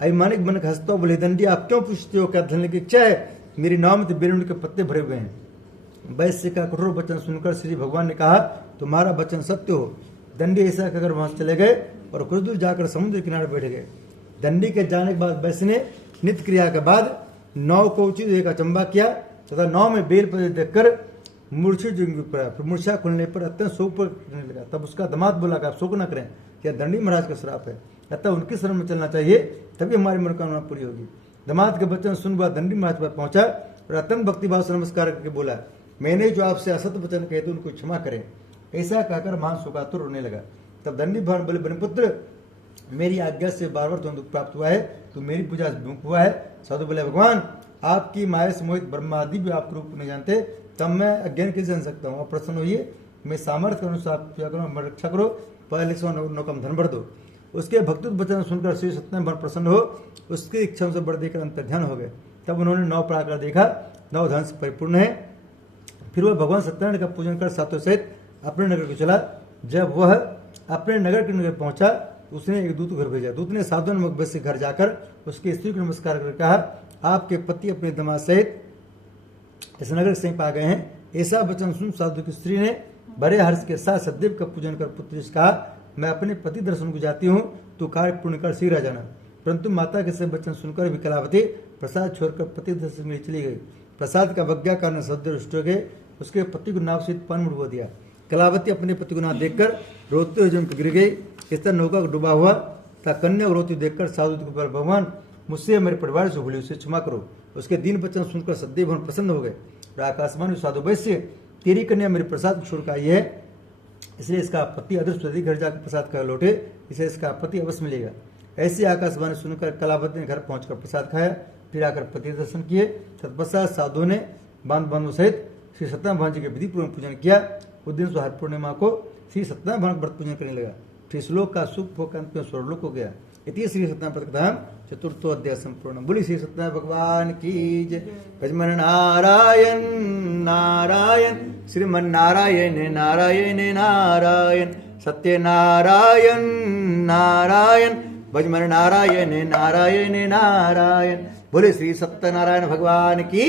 अभिमानिक बनकर हंसता हुआ बोले, दंडी आप क्यों पूछते हो, क्या धन की इच्छा है? मेरी नाव में तो बेरुण के पत्ते भरे हुए हैं। वैश्य का कठोर वचन सुनकर श्री भगवान ने कहा, तुम्हारा वचन सत्य हो। दंडी ऐसा कहकर वहां से चले गए और कुछ दूर जाकर समुद्र किनारे बैठ गए। दंडी के जाने के बाद वैश्य ने नित्य क्रिया के बाद नाव को उचित एक अचंबा किया तथा नाव में बेल पत्ते देखकर मूर्छा खुलने पर अत्यंत शोक करने लगा। तब उसका दामाद बोला कि आप शोक न करें, क्या दंडी महाराज का श्राप है, अतः उनकी शरण में चलना चाहिए, तभी हमारी मनोकामना पूरी होगी। दामाद के वचन सुन हुआ दंडी महाराज पर पहुंचा और अत्यंत भक्तिभाव से नमस्कार करके बोला, मैंने जो आपसे असत्य वचन कहे थे उनको क्षमा करें। ऐसा कहकर महान शोकातुर रोने लगा। तब दंडी भगवान बोले, बनिपुत्र मेरी आज्ञा से बार बार तुम्हें दुख प्राप्त हुआ है, तो मेरी पूजा विमुख हुआ है। साधु बोले, भगवान आपकी माया से मोहित ब्रह्मा आदि भी आपके रूप नहीं जानते, तब मैं अज्ञान कैसे जान सकता हूँ? आप प्रसन्न होइए, मैं सामर्थ्य के अनुसार पूजा करो, रक्षा करो, पहले से नौकम धन भर दो। उसके भक्ति वचन सुनकर श्री सत्यनारायण प्रसन्न हो उसकी इच्छा से बढ़ देकर अंतर ध्यान हो गए। तब उन्होंने नौ पढ़ाकर देखा, नौ धन से परिपूर्ण है। फिर वह भगवान सत्यनारायण का पूजन कर सातों सहित अपने नगर को चला। जब वह अपने नगर के नगर पहुंचा, उसने एक दूत घर भेजा। दूत ने साधुन मुख से घर जाकर उसकी स्त्री को नमस्कार कर कहा, आपके पति अपने दामाद सहित इस नगर से पा गए हैं। ऐसा वचन सुन साधु की स्त्री ने बड़े हर्ष के साथ सदैव का पूजन कर पुत्री से कहा, मैं अपने पति दर्शन को जाती हूँ, तू कार्य पूर्ण कर शीघ्र आ जाना। परंतु माता के सब वचन सुनकर भी कलावती प्रसाद छोड़कर पति दर्शन में चली गई। प्रसाद का अवज्ञा कारण सदैव रुष्ट हो गए। उसके पति को नाव सहित पानी में डुबो दिया। कलावती अपने पति को नाव देखकर रोते हुए जम गिर गई। इस तरह नौका को डूबा हुआ था। कन्या को रोती देखकर साधु को बोला, भगवान मुझसे मेरे परिवार से भूली, उसे क्षमा करो। उसके दीन वचन सुनकर सदैव भगवान प्रसन्न हो गए और आकाशवाणी साधु वैश्य, तेरी कन्या मेरे प्रसाद को छोड़कर आई है, इसलिए इसका पति अदृष्ट घर जाकर प्रसाद कर लौटे, इसलिए इसका पति अवश्य मिलेगा। ऐसी आकाशवाणी सुनकर कलावती ने घर पहुंचकर प्रसाद खाया, फिर आकर पति दर्शन किए। तत्पश्चात साधु ने बांधु सहित श्री सत्यनारायण भगवान जी के विधि पूर्वक पूजन किया। उस दिन हर पूर्णिमा को श्री सत्यनारायण भगवान व्रत पूजन करने लगा। फिर श्लोक का सुख होकर अंत में स्वर्गलोक हो गया। इति श्री सत्यनारायण व्रत चतुर्थो अध्याय संपूर्ण। बोली श्री सत्यनारायण भगवान की जय। भजमन नारायण नारायण श्रीमन नारायण नारायण नारायण सत्य नारायण नारायण भजमन नारायण नारायण नारायण। बोले श्री सत्यनारायण भगवान की,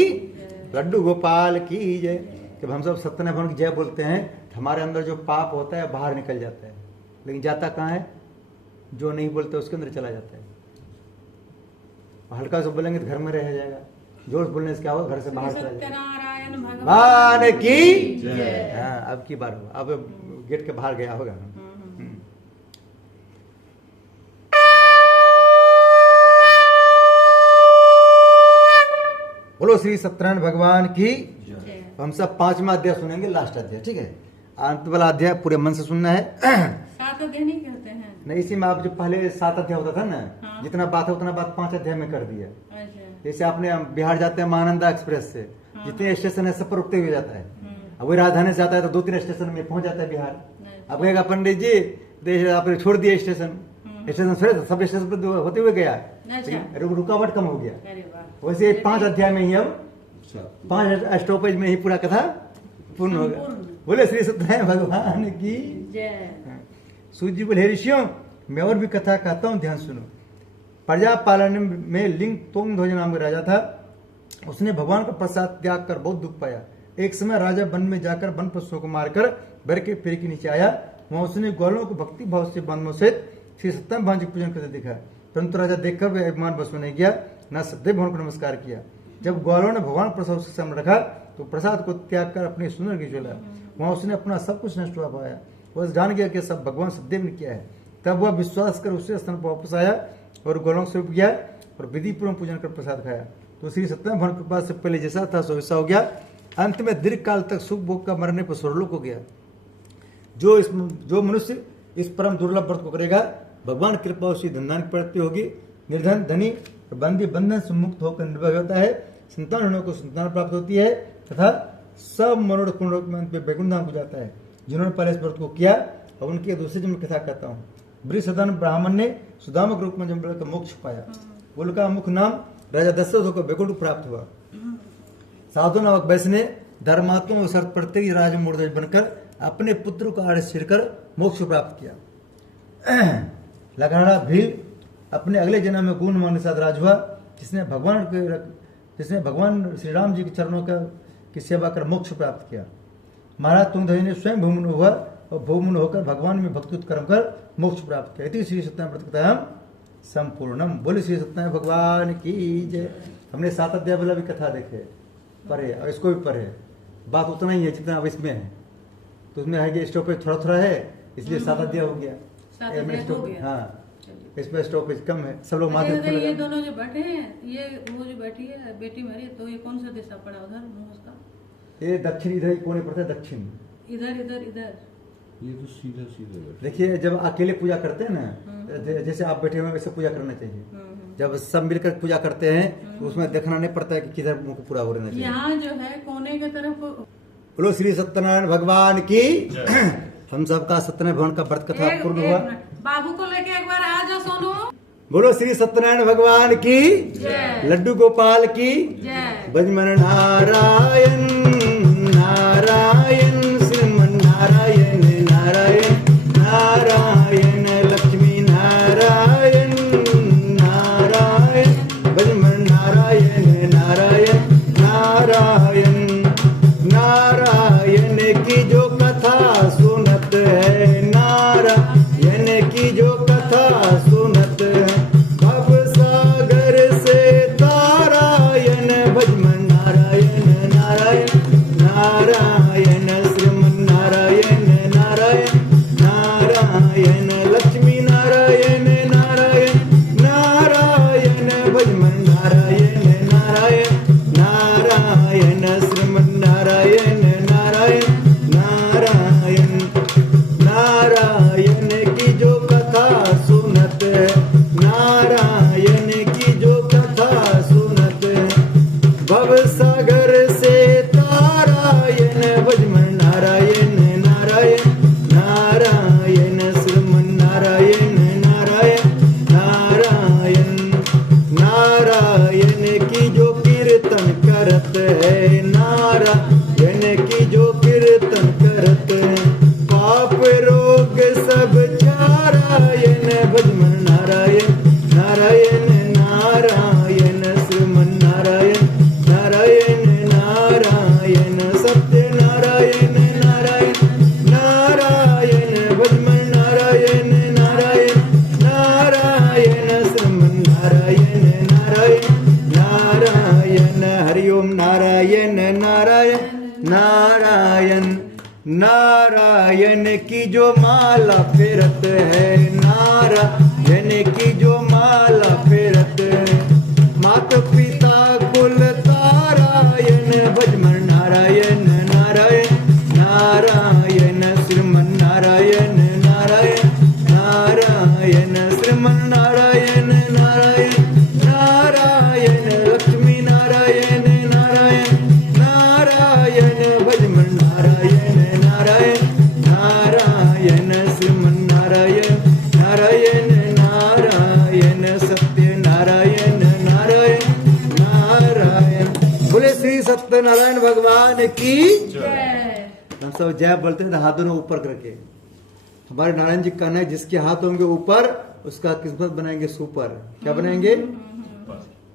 लड्डू गोपाल की जय। जब हम सब सत्यनारायण भगवान की जय बोलते हैं, हमारे अंदर जो पाप होता है बाहर निकल जाता है, लेकिन जाता कहाँ है? जो नहीं बोलते उसके अंदर चला जाता है। हल्का से बोलेंगे तो घर में रह जाएगा, जोर बोलने से क्या होगा? घर से बाहर चला जाएगा। भगवान की जय। हाँ, अब की बार होगा, अब गेट के बाहर गया होगा। बोलो श्री सत्यनारायण भगवान की। हम सब 5वां अध्याय सुनेंगे, लास्ट अध्याय, ठीक है? अंत वाला अध्याय पूरे मन से सुनना है। 7 अध्याय नहीं कहते हैं? नहीं, इसी में आप जो पहले 7 अध्याय होता था ना, हाँ। जितना बात है उतना बात 5 अध्याय में कर दिया। अच्छा। जैसे आपने बिहार जाते हैं महानंदा एक्सप्रेस से, हाँ। जितने स्टेशन है सब पर रुकते हुए जाता है। अब वही राजधानी से जाता है तो 2-3 स्टेशन में पहुंच जाता है बिहार। अब कहेगा पंडित जी आपने छोड़ दिया स्टेशन, स्टेशन सब स्टेशन पर होते हुए गया, रुकावट कम हो गया। वैसे 5 अध्याय में ही अब 5 स्टॉपेज में ही पूरा कथा पूर्ण हो गया। बोले श्री सत्यनारायण भगवान की जय। सूत जी बोले, ऋषियों मैं और भी कथा कहता हूँ, ध्यान सुनो। प्रजा पालन में लिंग तोंग ध्वज नाम का राजा था। उसने भगवान का प्रसाद त्याग कर बहुत दुख पाया। एक समय राजा वन में जाकर वन पशुओं को मारकर बर के पेड़ के नीचे आया। वहां उसने ग्वालों को भक्ति भाव से बांधवों सहित श्री सत्यनारायण भगवान जी पूजन करते देखा। परंतु राजा देखकर वे अभिमान बस नहीं किया, न सदैव भगवान को नमस्कार किया। जब ग्वालों ने भगवान प्रसाद उसके सामने रखा तो प्रसाद को त्याग कर अपने सुंदर की चला। वहां उसने अपना सब कुछ नष्ट हुआ पाया। वह जान गया कि सब भगवान सदैव ने किया है। तब वह विश्वास कर उसी स्थान पर वापस आया और ग्वालों से गया और विधि पूर्व पूजन कर प्रसाद खाया। तो श्री सत्यनारायण भगवान के पास से पहले जैसा था सो वैसा हो गया। अंत में दीर्घ काल तक सुख भोग का मरने पर स्वर्गलोक हो गया। जो मनुष्य इस परम दुर्लभ व्रत को करेगा, भगवान कृपा उसी धनदान की प्राप्ति होगी। निर्धन धनी बंदी बंधन से मुक्त होकर निर्भय होता है। संतान होने को संतान प्राप्त होती है तथा सब मनोरथ पूर्ण में अंत में वैकुंठ धाम को जाता है। जिन्होंने पहले इस व्रत को किया और उनकी दूसरे जन्म कथा कहता हूँ। वृषधन ब्राह्मण ने सुदामक रूप में जन्म का मोक्ष पाया। उनका मुख्य नाम राजा दशरथ होकर वैकुंठ प्राप्त हुआ। साधु नामक वैश्य ने धर्मात्मा और शर्त प्रत्येक राज मूर्धज बनकर अपने पुत्र को आड़े सिरकर मोक्ष प्राप्त किया। लखनड़ा भील अपने अगले जन्म में गुण मान के साथ राज हुआ, जिसने भगवान श्री राम जी के चरणों की सेवा कर मोक्ष प्राप्त किया। महाराज तुंगध्वज ने स्वयं भूमन हुआ और भूमन होकर भगवान में भक्ति कर्म कर मोक्ष प्राप्त किया। इति श्री सत्यनारायण व्रत कथा संपूर्णम। बोले श्री सत्यनारायण भगवान की जय। हमने 7 अध्याय वाला भी कथा देखे, पढ़े और इसको भी पढ़े। बात उतना ही है जितना अब इसमें है। तो उसमें है कि स्टॉपेज थोड़ा थोड़ा है, इसलिए 7 अध्याय हो गया। हाँ, इसमें स्टॉपेज कम है। सब लोग माथे पे ये दोनों जो बैठे हैं, ये वो जो बैठी है बेटी मेरी, तो ये कौन सा दिशा पड़ा उधर मुंह उसका? ये दक्षिण, इधर ही कोने पड़ता है दक्षिण। इधर इधर इधर ये तो सीधा सीधा। देखिए जब अकेले पूजा करते हैं ना, जैसे आप बैठे हुए वैसे पूजा करना चाहिए। जब सब मिलकर पूजा करते हैं तो उसमें देखना नहीं पड़ता है कि किधर मुंह पूरा हो रहना चाहिए। यहाँ जो है कोने की तरफ। बोलो श्री सत्यनारायण भगवान की। हम सबका सत्यनारायण भगवान का व्रत कथा पूर्ण हुआ। बाबू को लेके एक बार आ जाओ सोनू। बोलो श्री सत्यनारायण भगवान की लड्डू गोपाल की भजमन नारायण नारायण श्रीमन नारायण नारायण नारायण लक्ष्मी नारायण नारायण भजमन नारायण नारायण नारायण। जो माला फेरत है, नारायण की जो माला फेरत है। मात पिता कुल तारायण, भजमन नारायण नारायण नारायण, श्रीमन नारायण नारायण नारायण, श्रीमन नारायण नारायण नारायण, लक्ष्मी नारायण नारायण नारायण, भजमन नारायण नारायण नारायण, श्रीमन नारायण नारायण नारायण, सत्य नारायण नारायण नारायण। बोले श्री सत्यनारायण भगवान की जय। हम सब जय बोलते हैं, हाथ दोनों ऊपर करके। हमारे नारायण जी का कहना है, जिसके हाथ होंगे ऊपर उसका किस्मत बनाएंगे सुपर। क्या बनाएंगे?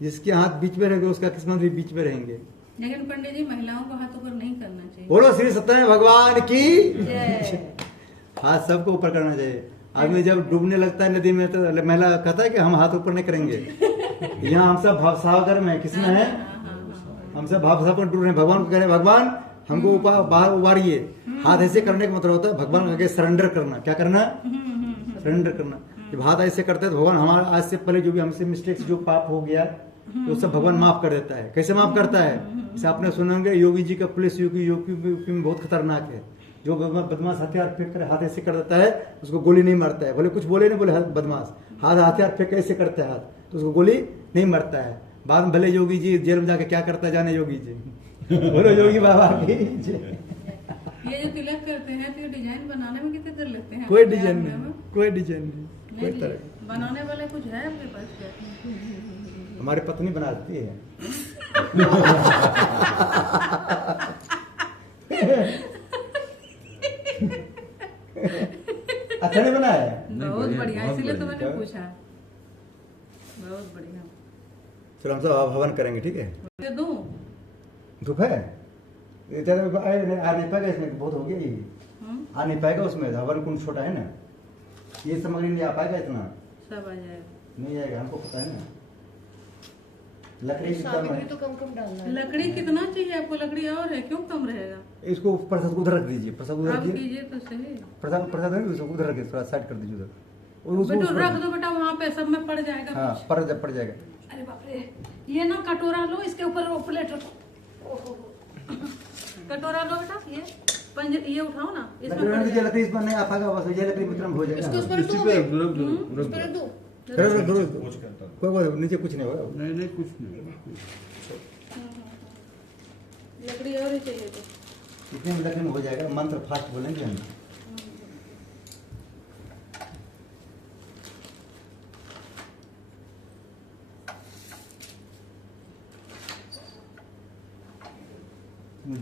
जिसके हाथ बीच में रहेंगे उसका किस्मत भी बीच में रहेंगे। लेकिन पंडित जी महिलाओं को हाथ ऊपर नहीं करना चाहिए। बोलो श्री सत्यनारायण भगवान की जय। हाथ सबको ऊपर करना चाहिए। आदमी जब डूबने लगता है नदी में तो महिला कहता है कि हम हाथ ऊपर नहीं करेंगे। यहाँ हम सब भावसागर में, किसमें है? हम सब भावसागर में डूब रहे हैं। भगवान को कह रहे हैं, भगवान हमको ऊपर बाहर उबारिए। हाथ ऐसे करने का मतलब होता है भगवान के आगे सरेंडर करना। क्या करना? सरेंडर करना। जब हाथ ऐसे करते हैं तो भगवान हमारा आज से पहले जो भी हमसे मिस्टेक्स, जो पाप हो गया, तो सब भगवान माफ कर देता है। कैसे माफ करता है? जैसे आपने सुने होंगे योगी जी का पुलिस यूपी में बहुत खतरनाक है। जो बदमाश हथियार फेंक कर हाथ ऐसे कर देता है उसको गोली नहीं मारता है। बोले कुछ बोले नहीं, बोले बदमाश हाथ हथियार फेंक ऐसे करता है हाथ, तो उसको गोली नहीं मारता है। बाद में भले योगी जी जेल में जाके क्या करता है जाने योगी जी। बोलो योगी बाबा की जय। ये जो तिलक करते हैं तो ये डिजाइन बनाने में कितने देर लगते हैं? कोई डिजाइन नहीं, कोई डिजाइन नहीं, कोई नहीं, तरह। बनाने वाले कुछ है आपके पास क्या? हमारी पत्नी बनाती है। अच्छा नहीं बना है? बहुत बढ़िया, बहुत इसीलिए तो बढ़िया। मैंने पूछा। बहुत बढ़िया। चलो हम सब हवन करेंगे, ठीक है? ये दूं? धूप है इधर, आ नहीं पाएगा इसमें, बहुत हो गया ये। आ नहीं पाएगा उसमें, हवन कुंड छोटा है ना, ये सामग्री नहीं आ पाएगा इतना। सब आ जाएगा। नहीं आएगा, हमको पता है ना। लकड़ी की कम सामग्री है, तो कम कम डालना है। लकड़ी कितना चाहिए आपको? लकड़ी और है, क्यों कम रहेगा? इसको प्रसाद को उधर रख दीजिए, प्रसाद उधर आप रखिए। कीजिए तो सही। प्रसाद है उसको उधर रखिए, थोड़ा साइड कर दीजिए उधर। बेटो रख दो बेटा, वहाँ पे सब में पड़ जाएगा हाँ कुछ। पड़ जाएगा। अरे बाप रे, ये ना कटोरा लो, इसके ऊपर वो प्लेट रखो। कटोरा लो बेटा, ये उठाओ ना, इसमें लकड़ी इस पर नहीं आ पाएगा, बस ये लकड़ी मतलब हो इसको जाएगा। उस पर इसी दो पे बे। रख दो, उस रख पर दो। दो। कोई बात नीचे कुछ नहीं होगा। नहीं कुछ नहीं। लकड़ी और ही चाहिए तो। इतने में लकड़ी में हो जाएगा। मंत्र फास्ट बोलेंगे हम।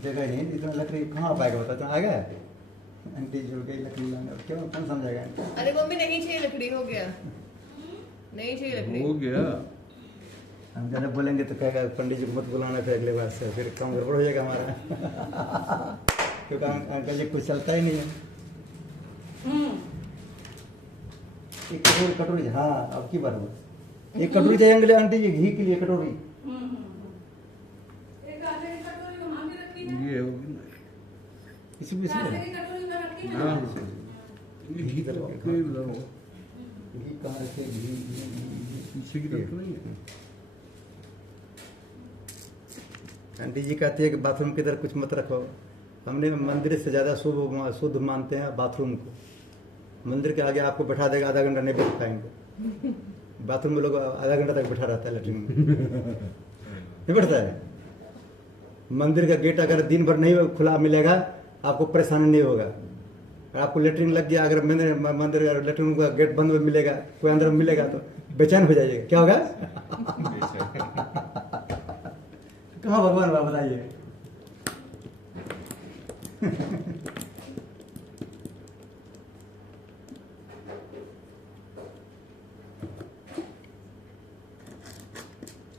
जगह नहीं, इतना लकड़ी कहाँ आ पाएगा बता? आ गया आंटी जो गई लकड़ी लाने, क्यों कौन समझाएगा? अरे मम्मी नहीं चाहिए लकड़ी, हो गया। नहीं चाहिए लकड़ी। हो गया। हम ज़्यादा बोलेंगे तो कहेगा पंडित जी को मत बुलाना फिर अगले बार से, फिर काम गड़बड़ हो जाएगा हमारा। क्योंकि अंकल जी कुछ चलता ही नहीं है। एक कटोरी, हाँ अब की बार हुआ। एक कटोरी चाहिए अंकल आंटी जी, घी के लिए कटोरी। एक आधे की कटोरी वहाँ भी रखी है। ये होगी ना। इसी में आधे की कटोरी में रखी है। हाँ घी तो कोई लगाओ। घी कहाँ रखे? घी पीछे की तरफ नहीं है। आंटी जी कहती है कि बाथरूम की तरफ कुछ मत रखो। हमने मंदिर से ज़्यादा शुद्ध मानते हैं बाथरूम को। मंदिर के आगे आपको बैठा देगा, आधा घंटा नहीं बैठ पाएंगे। बाथरूम में लोग आधा घंटा तक बैठा रहता है, लेटरिन में नहीं बैठता है। मंदिर का गेट अगर दिन भर नहीं खुला मिलेगा आपको परेशानी नहीं होगा। अगर आपको लेटरिन लग गया, अगर मंदिर का लेटरिन का गेट बंद में मिलेगा, कोई अंदर मिलेगा तो बेचैन हो जाइएगा। क्या होगा? कहाँ भगवान बाबा बताइए।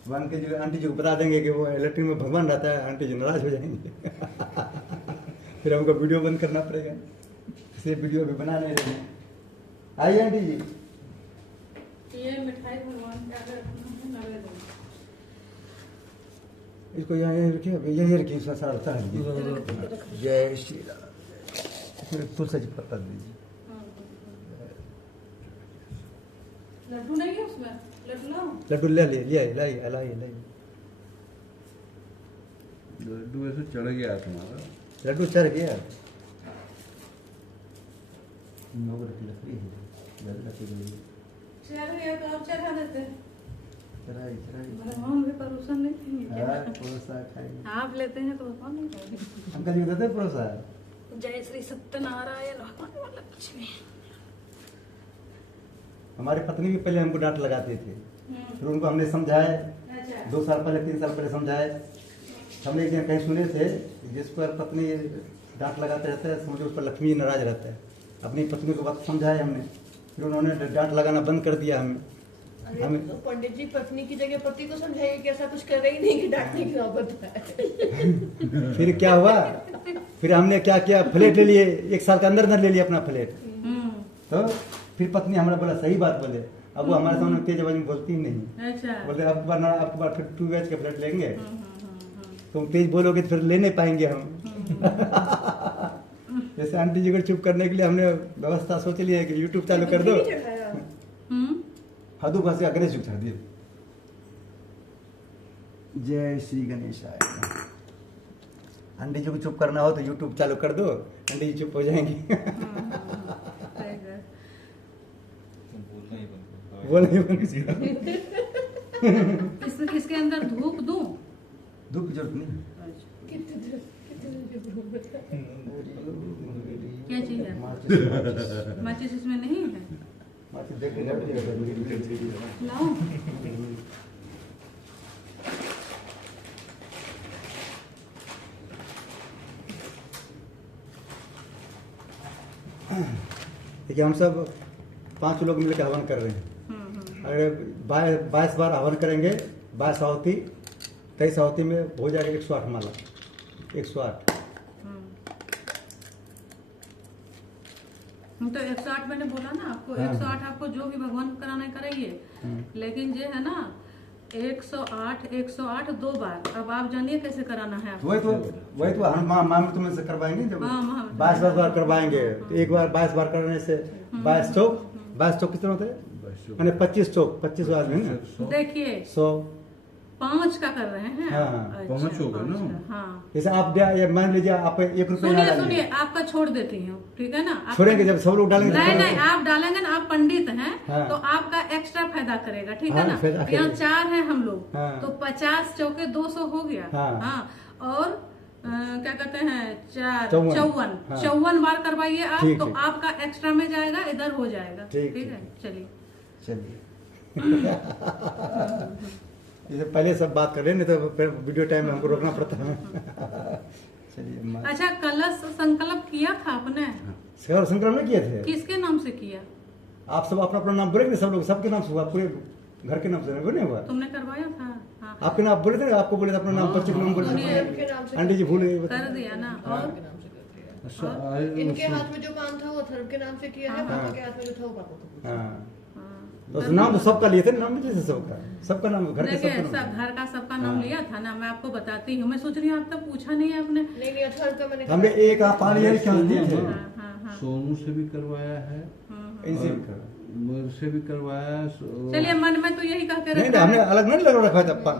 भगवान के जो आंटी जी को बता देंगे कि वो लेटरिन में भगवान रहता है, आंटी जी नाराज हो जाएंगे। फिर हमको वीडियो बंद करना पड़ेगा, इसलिए वीडियो भी बना नहीं रहे। आइए आंटी जी। ये मिठाई भगवान के आगे लगे दो। इसको यहाँ यहीं रखिए, यहीं रखिए, सारा रखता है। जय श्री राम। तुलसी जी पत्ता दीजिए। लड्डू नहीं है उसमें, लड्डू लाओ। लड्डू ले लिए लाइए लाइए। लड्डू ऐसे चढ़ गया तुम्हारा। लड्डू चढ़ गया। नोग रखी लकड़ी है, जल्दी रखी गई। चल ये तो और चढ़ा देते। चढ़ाई भगवान भी परोसा नहीं देंगे क्या? परोसा खाएंगे। आप लेते हैं तो भगवान नहीं खाएंगे। अंकल जी देते परोसा। जय श्री सत्यनारायण भगवान लक्ष्मी। हमारी पत्नी भी पहले हमको डांट लगाती थी, फिर उनको हमने समझाए। अच्छा 2 साल पहले 3 साल पहले समझाए। हमने एक दिन कहीं सुने थे, जिस पर पत्नी डांट लगाते रहते हैं समझो उस पर लक्ष्मी नाराज रहता है। अपनी पत्नी को बात समझाए हमने, फिर उन्होंने डांट लगाना बंद कर दिया हमें। अरे तो पंडित जी पत्नी की जगह पति को समझाइए कि ऐसा कुछ कर रही नहीं कि डांटने की नौबत है। फिर क्या हुआ, फिर हमने क्या किया, फ्लैट ले लिए। 1 साल के अंदर ले लिया अपना फ्लैट। तो फिर पत्नी हमारा बोला सही बात बोले, अब वो हमारे सामने तेज आवाज में बोलती ही नहीं। अच्छा बोलते अब आपके बाद फिर 2 BHK फ्लैट लेंगे, तुम तेज बोलोगे तो फिर ले नहीं पाएंगे हम। जैसे आंटी जी को चुप करने के लिए हमने व्यवस्था सोच ली है कि यूट्यूब चालू कर दो। हदू भाषा गणेश जी चढ़ दिए। जय श्री गणेशाय। आंटी जी को चुप करना हो तो यूट्यूब चालू कर दो, आंटी जी चुप हो जाएंगी। बोल नहीं बन। इसके अंदर धूप दूं? धूप की जरूरत नहीं। क्या चीज है? माचिस इसमें नहीं है। माचिस देख लीजिए। लाओ। देखिए हम सब 5 लोग मिलकर हवन कर रहे हैं। अगर 22 बार हवन करेंगे, 22 आहुति, 23 आहुति में हो जाएगा 108 माला। 108 तो 108 मैंने बोला ना आपको। हाँ। 108 आपको जो भी भगवान को कराना है कराइए, लेकिन ये है ना 108 2 बार। अब आप जानिए कैसे कराना है आपको। वही तो हम माँ में तुम्हें से करवाएंगे। जब हाँ, 22 बार करवाएंगे तो एक बार 22 बार करने से 22 चौक कितने होते हैं? मैंने 25 चौक, 25 आदमी है ना। देखिए 100 5 का कर रहे हैं। हाँ, अच्छा, 5 होगा ना। 5 का, हाँ। जैसे आप मान लीजिए आप 1 रुपये सुनिए डालेंगे। सुनिए, आपका छोड़ देती हूँ, ठीक है ना? छोड़ेंगे जब सब लोग डालेंगे। नहीं आप डालेंगे ना, आप पंडित हैं। हाँ। तो आपका एक्स्ट्रा फायदा करेगा, ठीक हाँ, है ना? फायदा यहाँ करेगा। 4 हैं हम लोग। हाँ। तो 50 चौके 200 हो गया। हाँ। हाँ। और क्या कहते हैं 54। 54 बार करवाइए आप, ठीक तो है। आपका एक्स्ट्रा में जाएगा, इधर हो जाएगा। ठीक ठीक है, चलिए। चलिए। जैसे पहले सब बात कर रहे हैं, नहीं तो फिर वीडियो टाइम में हमको रोकना पड़ता है। चलिए। अच्छा, कलश संकल्प किया था आपने? संक्रमण नहीं किए थे? किसके नाम से किया? आप सब अपना अपना नाम बोलेंगे, सब लोग सबके नाम से हुआ, पूरे घर के नाम से नहीं हुआ। तुमने करवाया था? हाँ। आपके नाम बोले थे, आपको बोले थे अपना नाम, बच्चे के नाम बोले धर्म के नाम थे। से आंटी जी भूल कर दिया ना। और के नाम से करते हैं। अच्छा, इनके हाथ में जो काम था वो धर्म के नाम से किया है, पापा के हाथ में जो था वो पापा को पूछा। हाँ, हाँ। तो नाम तो सबका लिए थे, नाम जैसे सबका नाम, घर के देखिए, सबका सब नाम। घर का सबका नाम लिया था ना। मैं आपको बताती हूँ। मैं सोच रही हूँ आप तक पूछा नहीं है आपने। नहीं धर्म का मैंने हमने एक आप पानी है क्या दिए थे? हाँ। सोनू से भी करवाया है, इनसे भी करा। मेरे से भी करवाया है। चलिए, मन में तो यही कहते नहीं, रहता हमने है। अलग नहीं लगा रखा था,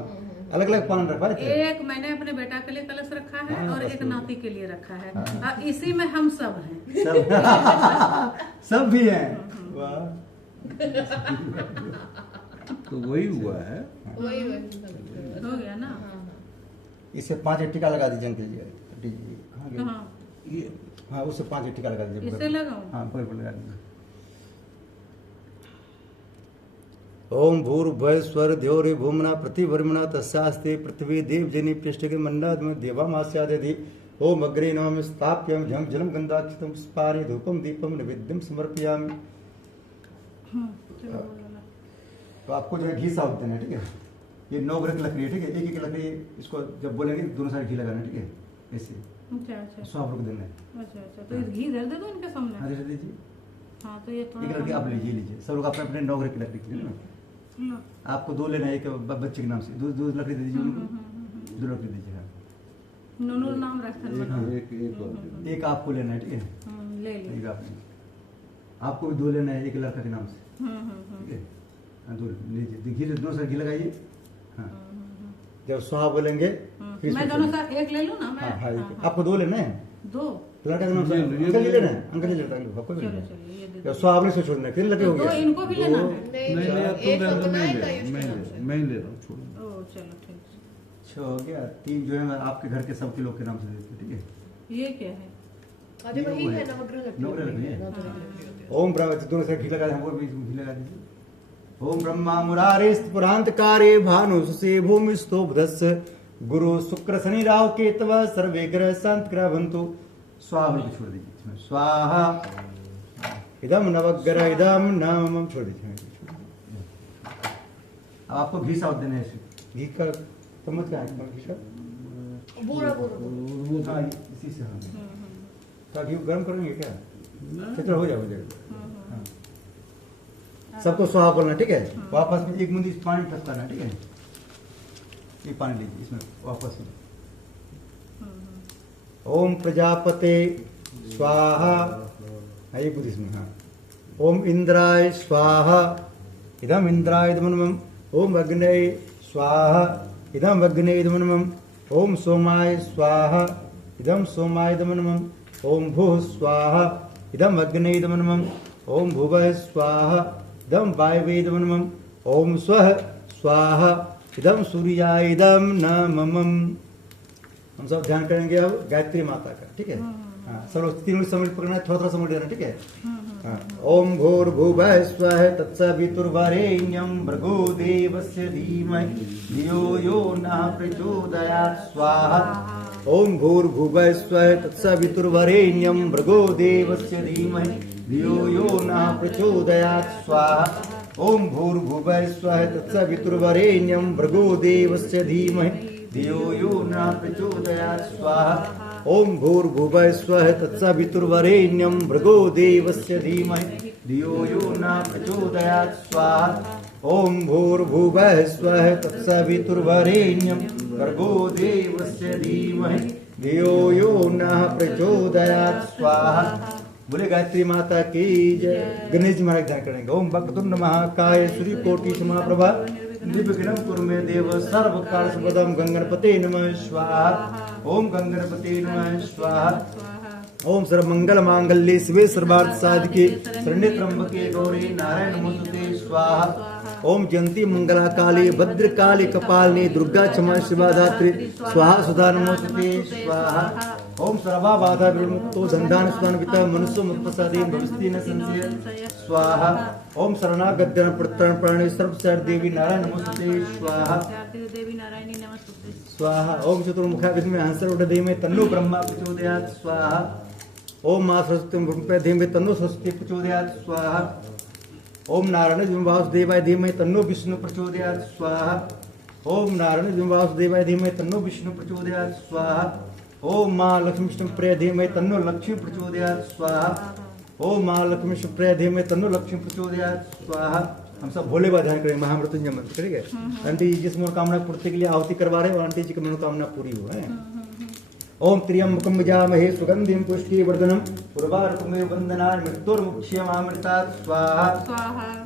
अलग अलग पान रखवाए थे। एक मैंने अपने बेटा के लिए कलश रखा है, हाँ, और बस एक वो। नाती के लिए रखा है। और इसी में हम सब हैं। सब भी हैं। वाह। तो वही हुआ है। वही हो गया ना? इसे 5 टीका लगा दीजिए अंकल जी। आंटी जी कहाँ गए? हाँ, ये हाँ, उससे 5 टीका लगा दीजिए। इससे लगाऊं? हाँ, बगल पर लगा दीजिए। ओम भूर्भुवः स्वः द्यौरि भूम्ना प्रतिवर्मणा तस्यास्ते पृथ्वी देवजनी पृष्ठके मंडात् में देवामास्यादधि। ओम अग्रे नमः स्थाप्यं झं जलं गन्धाक्षतं स्पारे धूपं दीपं नैवेद्यं समर्पयामि। चलो बोलो। तो आपको जो है घी साबुत देना है, ठीक है? ये 9 ग्रह की लकड़ी है, ठीक है? एक एक लकड़ी इसको जब बोलेंगे दोनों साइड घी लगाना है, ठीक है? ऐसे अच्छा। 100 रुपये देना है। अच्छा, तो इस घी दे दो इनके हाँ, सामने। दे दीजिए। हाँ, तो ये एक लकड़ी आप लीजिए। सब लोग अपने अपने 9 ग्रह की लकड़ी लीजिए ना। लो। आपको 2 लेना है, एक बच्चे के नाम से 2 लकड़ी दे दीजिए उनको। 2 लकड़ी दीजिए। हाँ, नूनू नाम रखकर बना। एक और एक आपको लेना है, ठीक है? ले ली। एक आपको भी 2 लेना है, एक लड़का के नाम से, ठीक है? घी दोनों साइड घी लगाइए। हाँ, जब स्वाहा बोलेंगे फिर मैं इसमें दोनों साथ एक ले लूं ना मैं? हाँ हाँ हाँ, आपको 2 लेना है। 2 प्लाटा का नाम ये लो, ये अंकल जी लो। लेना है, अंकल जी लेना है, कोई भी चलो नहीं। चलो ये दे जब दो। स्वाहा आपने से छोड़ना है, फिर लगे हो दो गया। इनको भी लेना है? नहीं लिया तुम एक ले लो, अपना मैं है, ले का रहा हूँ, इसके मैं नाम से। मैं ले रहा हूँ, छोड़ो। ओ चलो ठीक है। 6 हो गया, 3 जो है मैं आपके घर के सबके लोग के नाम से देते, ठीक है। ये क्या है? अरे वही है नवग्रह लड्डू। नवग्रह लड्डू है। नवग्रह लड्डू। ओम ब्रह्म दोनों से घी लगा दे, हमको भी घी लगा दीजिए। ओम ब्रह्मा मुरारे पुरांतकारे भानु सुसे भूमिस्थो बुधस्य गुरु शुक्र शनि राहु केतव सर्वे ग्रह शांत ग्रह भवन्तु। स्वाहा बोल के छोड़ दीजिए इसमें, स्वाहा इदम नवग्रह इदम नामम, छोड़ दीजिए। अब आपको घी साउथ देना है इसमें। घी का चम्मच क्या है घी का? बूढ़ा बूढ़ा। हाँ इसी से। हाँ तो घी गर्म करेंगे क्या? चलो हो जाएगा। हाँ। सबको स्वाहा बोलना, ठीक है। वापस में 1 बूंदी पानी टपकाना, ठीक है। ये पानी लीजिए इसमें वापस में। ओम प्रजापते स्वाहा, ये बुद्धि इसमें। हाँ ओम इंद्राय स्वाहा इदम इंद्राय इदमनमम। ओम अग्नये स्वाहा इदम अग्नये इदमनमम। ओम सोमाय स्वाहा इदम सोमाय इदमनमम। ओम भूः स्वाहा इदम अग्नये इदमनमम। ओम भुवः स्वाहा इदम वायवे इदमनमम। ओम स्वः स्वाहा इदम सूर्याय इदम नममम। हम सब ध्यान करेंगे अब गायत्री माता का, ठीक है। हाँ सब लोग 3 मिनट समय पकड़ना है, थोड़ा थोड़ा समय देना, ठीक है। हाँ ओम भूर्भुवः स्वः तत्सवितुर्वरेण्यं भर्गो देवस्य धीमहि धियो यो नः प्रचोदयात् स्वाहा। ओम भूर्भुवः स्वः तत्सवितुर्वरेण्यं भर्गो देवस्य धीमहि धियो यो नः प्रचोदयात् स्वाहा। ओम भूर्भुवः स्वः तत्सवितुर्वरेण्यं भर्गो देवस्य धीमहि धियो यो नः प्रचोदयात् स्वाहा। ओम भूर्भुवः स्वः तत्सवितुर्वरेण्यं भर्गो देवस्य धीमहि धियो यो नः प्रचोदयात् स्वाहा। ओम भूर्भुवः स्वः तत्सवितुर्वरेण्यं भर्गो देवस्य धीमहि धियो यो नः प्रचोदयात् स्वाहा। बोले गायत्री माता की जय। गणेश जी महाराज ध्यान करेंगे। ओम वक्रतुंड महाकाय सूर्यकोटि समप्रभा निर्विघ्नं कुरु मे देव सर्वकार्यसिद्धिं गंगणपते नमः स्वाहा। ओम गंगणपते नमः स्वाहा। ओम सर्वमंगल मांगल्ये शिवे सर्वार्थ साधिके शरण्ये त्र्यंबके गौरी नारायण नमोस्तुते स्वाहा। ओम जयंती मंगला काली भद्रकाली कपालिनी दुर्गा क्षमा शिवा धात्री स्वाहा सुधा नमोस्तुते स्वाहा। ओम सर्वा बाधा विमुक्तो धन्धान सुदान विता मनुष्य मुक्तसादे भविष्यति न संशय स्वाहा। ओम शरणागत प्रतरण प्राणी सर्वसार देवी नारायण नमोस्तुते स्वाहा देवी नारायणी नमस्ते स्वाहा। ओम चतुर्मुखा विद्महे हंसरूढ़ धीमहि तन्नो ब्रह्मा प्रचोदयात् स्वाहा। ओम मां सरस्वती धीमहि तन्नो सरस्वती प्रचोदयात् स्वाहा। ओम नारायण वासुदेवाय धीमहि तन्नो विष्णु प्रचोदयात् स्वाहा। ओम नारायण वासुदेवाय धीमहि तन्नो विष्णु प्रचोदयात् स्वाहा। ओम मां लक्ष्मी प्रिय धीमहि तन्नो लक्ष्मी प्रचोदयात् स्वाहा। ओम मां लक्ष्मी प्रिय धीमहि तन्नो लक्ष्मी प्रचोदयात् स्वाहा। हम सब भोले बाबा ध्यान करेंगे, महामृत्युंजय मंत्र करेंगे। आंटी जी जिस मनोकामना पूर्ति के लिए आहुति करवा रहे हैं और आंटी जी की मनोकामना पूरी हो है। ओम त्र्यंबकं यजामहे सुगंधिं पुष्टिवर्धनम् उर्वारुकमेव बन्धनान् मृत्युर्मुक्ष्यमामृतात् स्वाहा।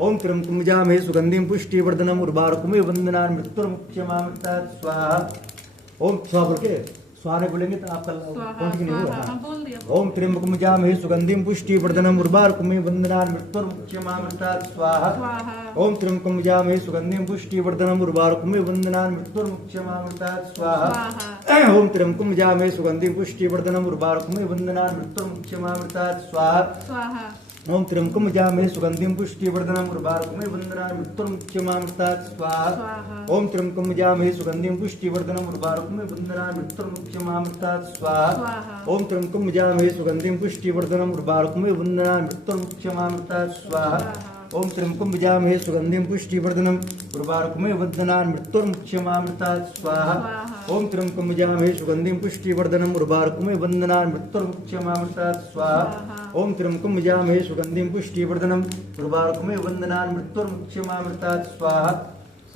ओम त्र्यंबकं यजामहे सुगंधिं पुष्टिवर्धनम् उर्वारुकमेव बन्धनान् मृत्युर्मुक्ष्यमामृतात् स्वाहा। ओम स्वाहा बोल के स्वाहा बोलेंगे तो आपका काउंट नहीं होगा। ओम त्र्यंबकं यजामहे सुगंधिं पुष्टिवर्धनम् उर्वारुकमेव बन्धनान् मृत्युर्मुक्ष्यमामृतात् स्वाहा। ओम त्र्यंबकं यजामहे सुगंधिं पुष्टिवर्धनम् उर्वारुकमेव बन्धनान् मृत्युर्मुक्ष्यमामृतात् स्वाहा। ओम त्र्यंबकं यजामहे सुगंधिं पुष्टिवर्धनम् उर्वारुकमेव बन्धनान् मृत्युर्मुक्ष्यमामृतात् स्वाहा। ओम त्र्यंबकं यजामहे सुगंधिं पुष्टिवर्धनम् उर्वारुकमेव बन्धनान् मृत्युर्मुक्ष्यमामृतात् स्वाहा। ओम त्र्यंबकं यजामहे सुगंधिं पुष्टिवर्धनम् उर्वारुकमेव बन्धनान् मृत्युर्मुक्ष्यमामृतात् स्वाहा। ओम त्र्यंबकं यजामहे सुगंधिं पुष्टिवर्धनम् उर्वारुकमेव बन्धनान् मृत्युर्मुक्ष्यमामृतात् स्वाहा। ओम त्र्यंबकं यजामहे सुगंधिं पुष्टिवर्धनम् उर्वारुकमेव बन्धनान् मृत्युर्मुक्ष्यमामृतात् स्वाहा। ओम त्र्यंबकं यजामहे सुगंधिं पुष्टिवर्धनम् उर्वारुकमेव बन्धनान् मृत्युर्मुक्ष्यमामृतात् स्वाहा। ओम त्र्यंबकं यजामहे सुगंधिं पुष्टिवर्धनम् उर्वारुकमेव बन्धनान् मृत्युर्मुक्ष्यमामृतात् स्वाहा।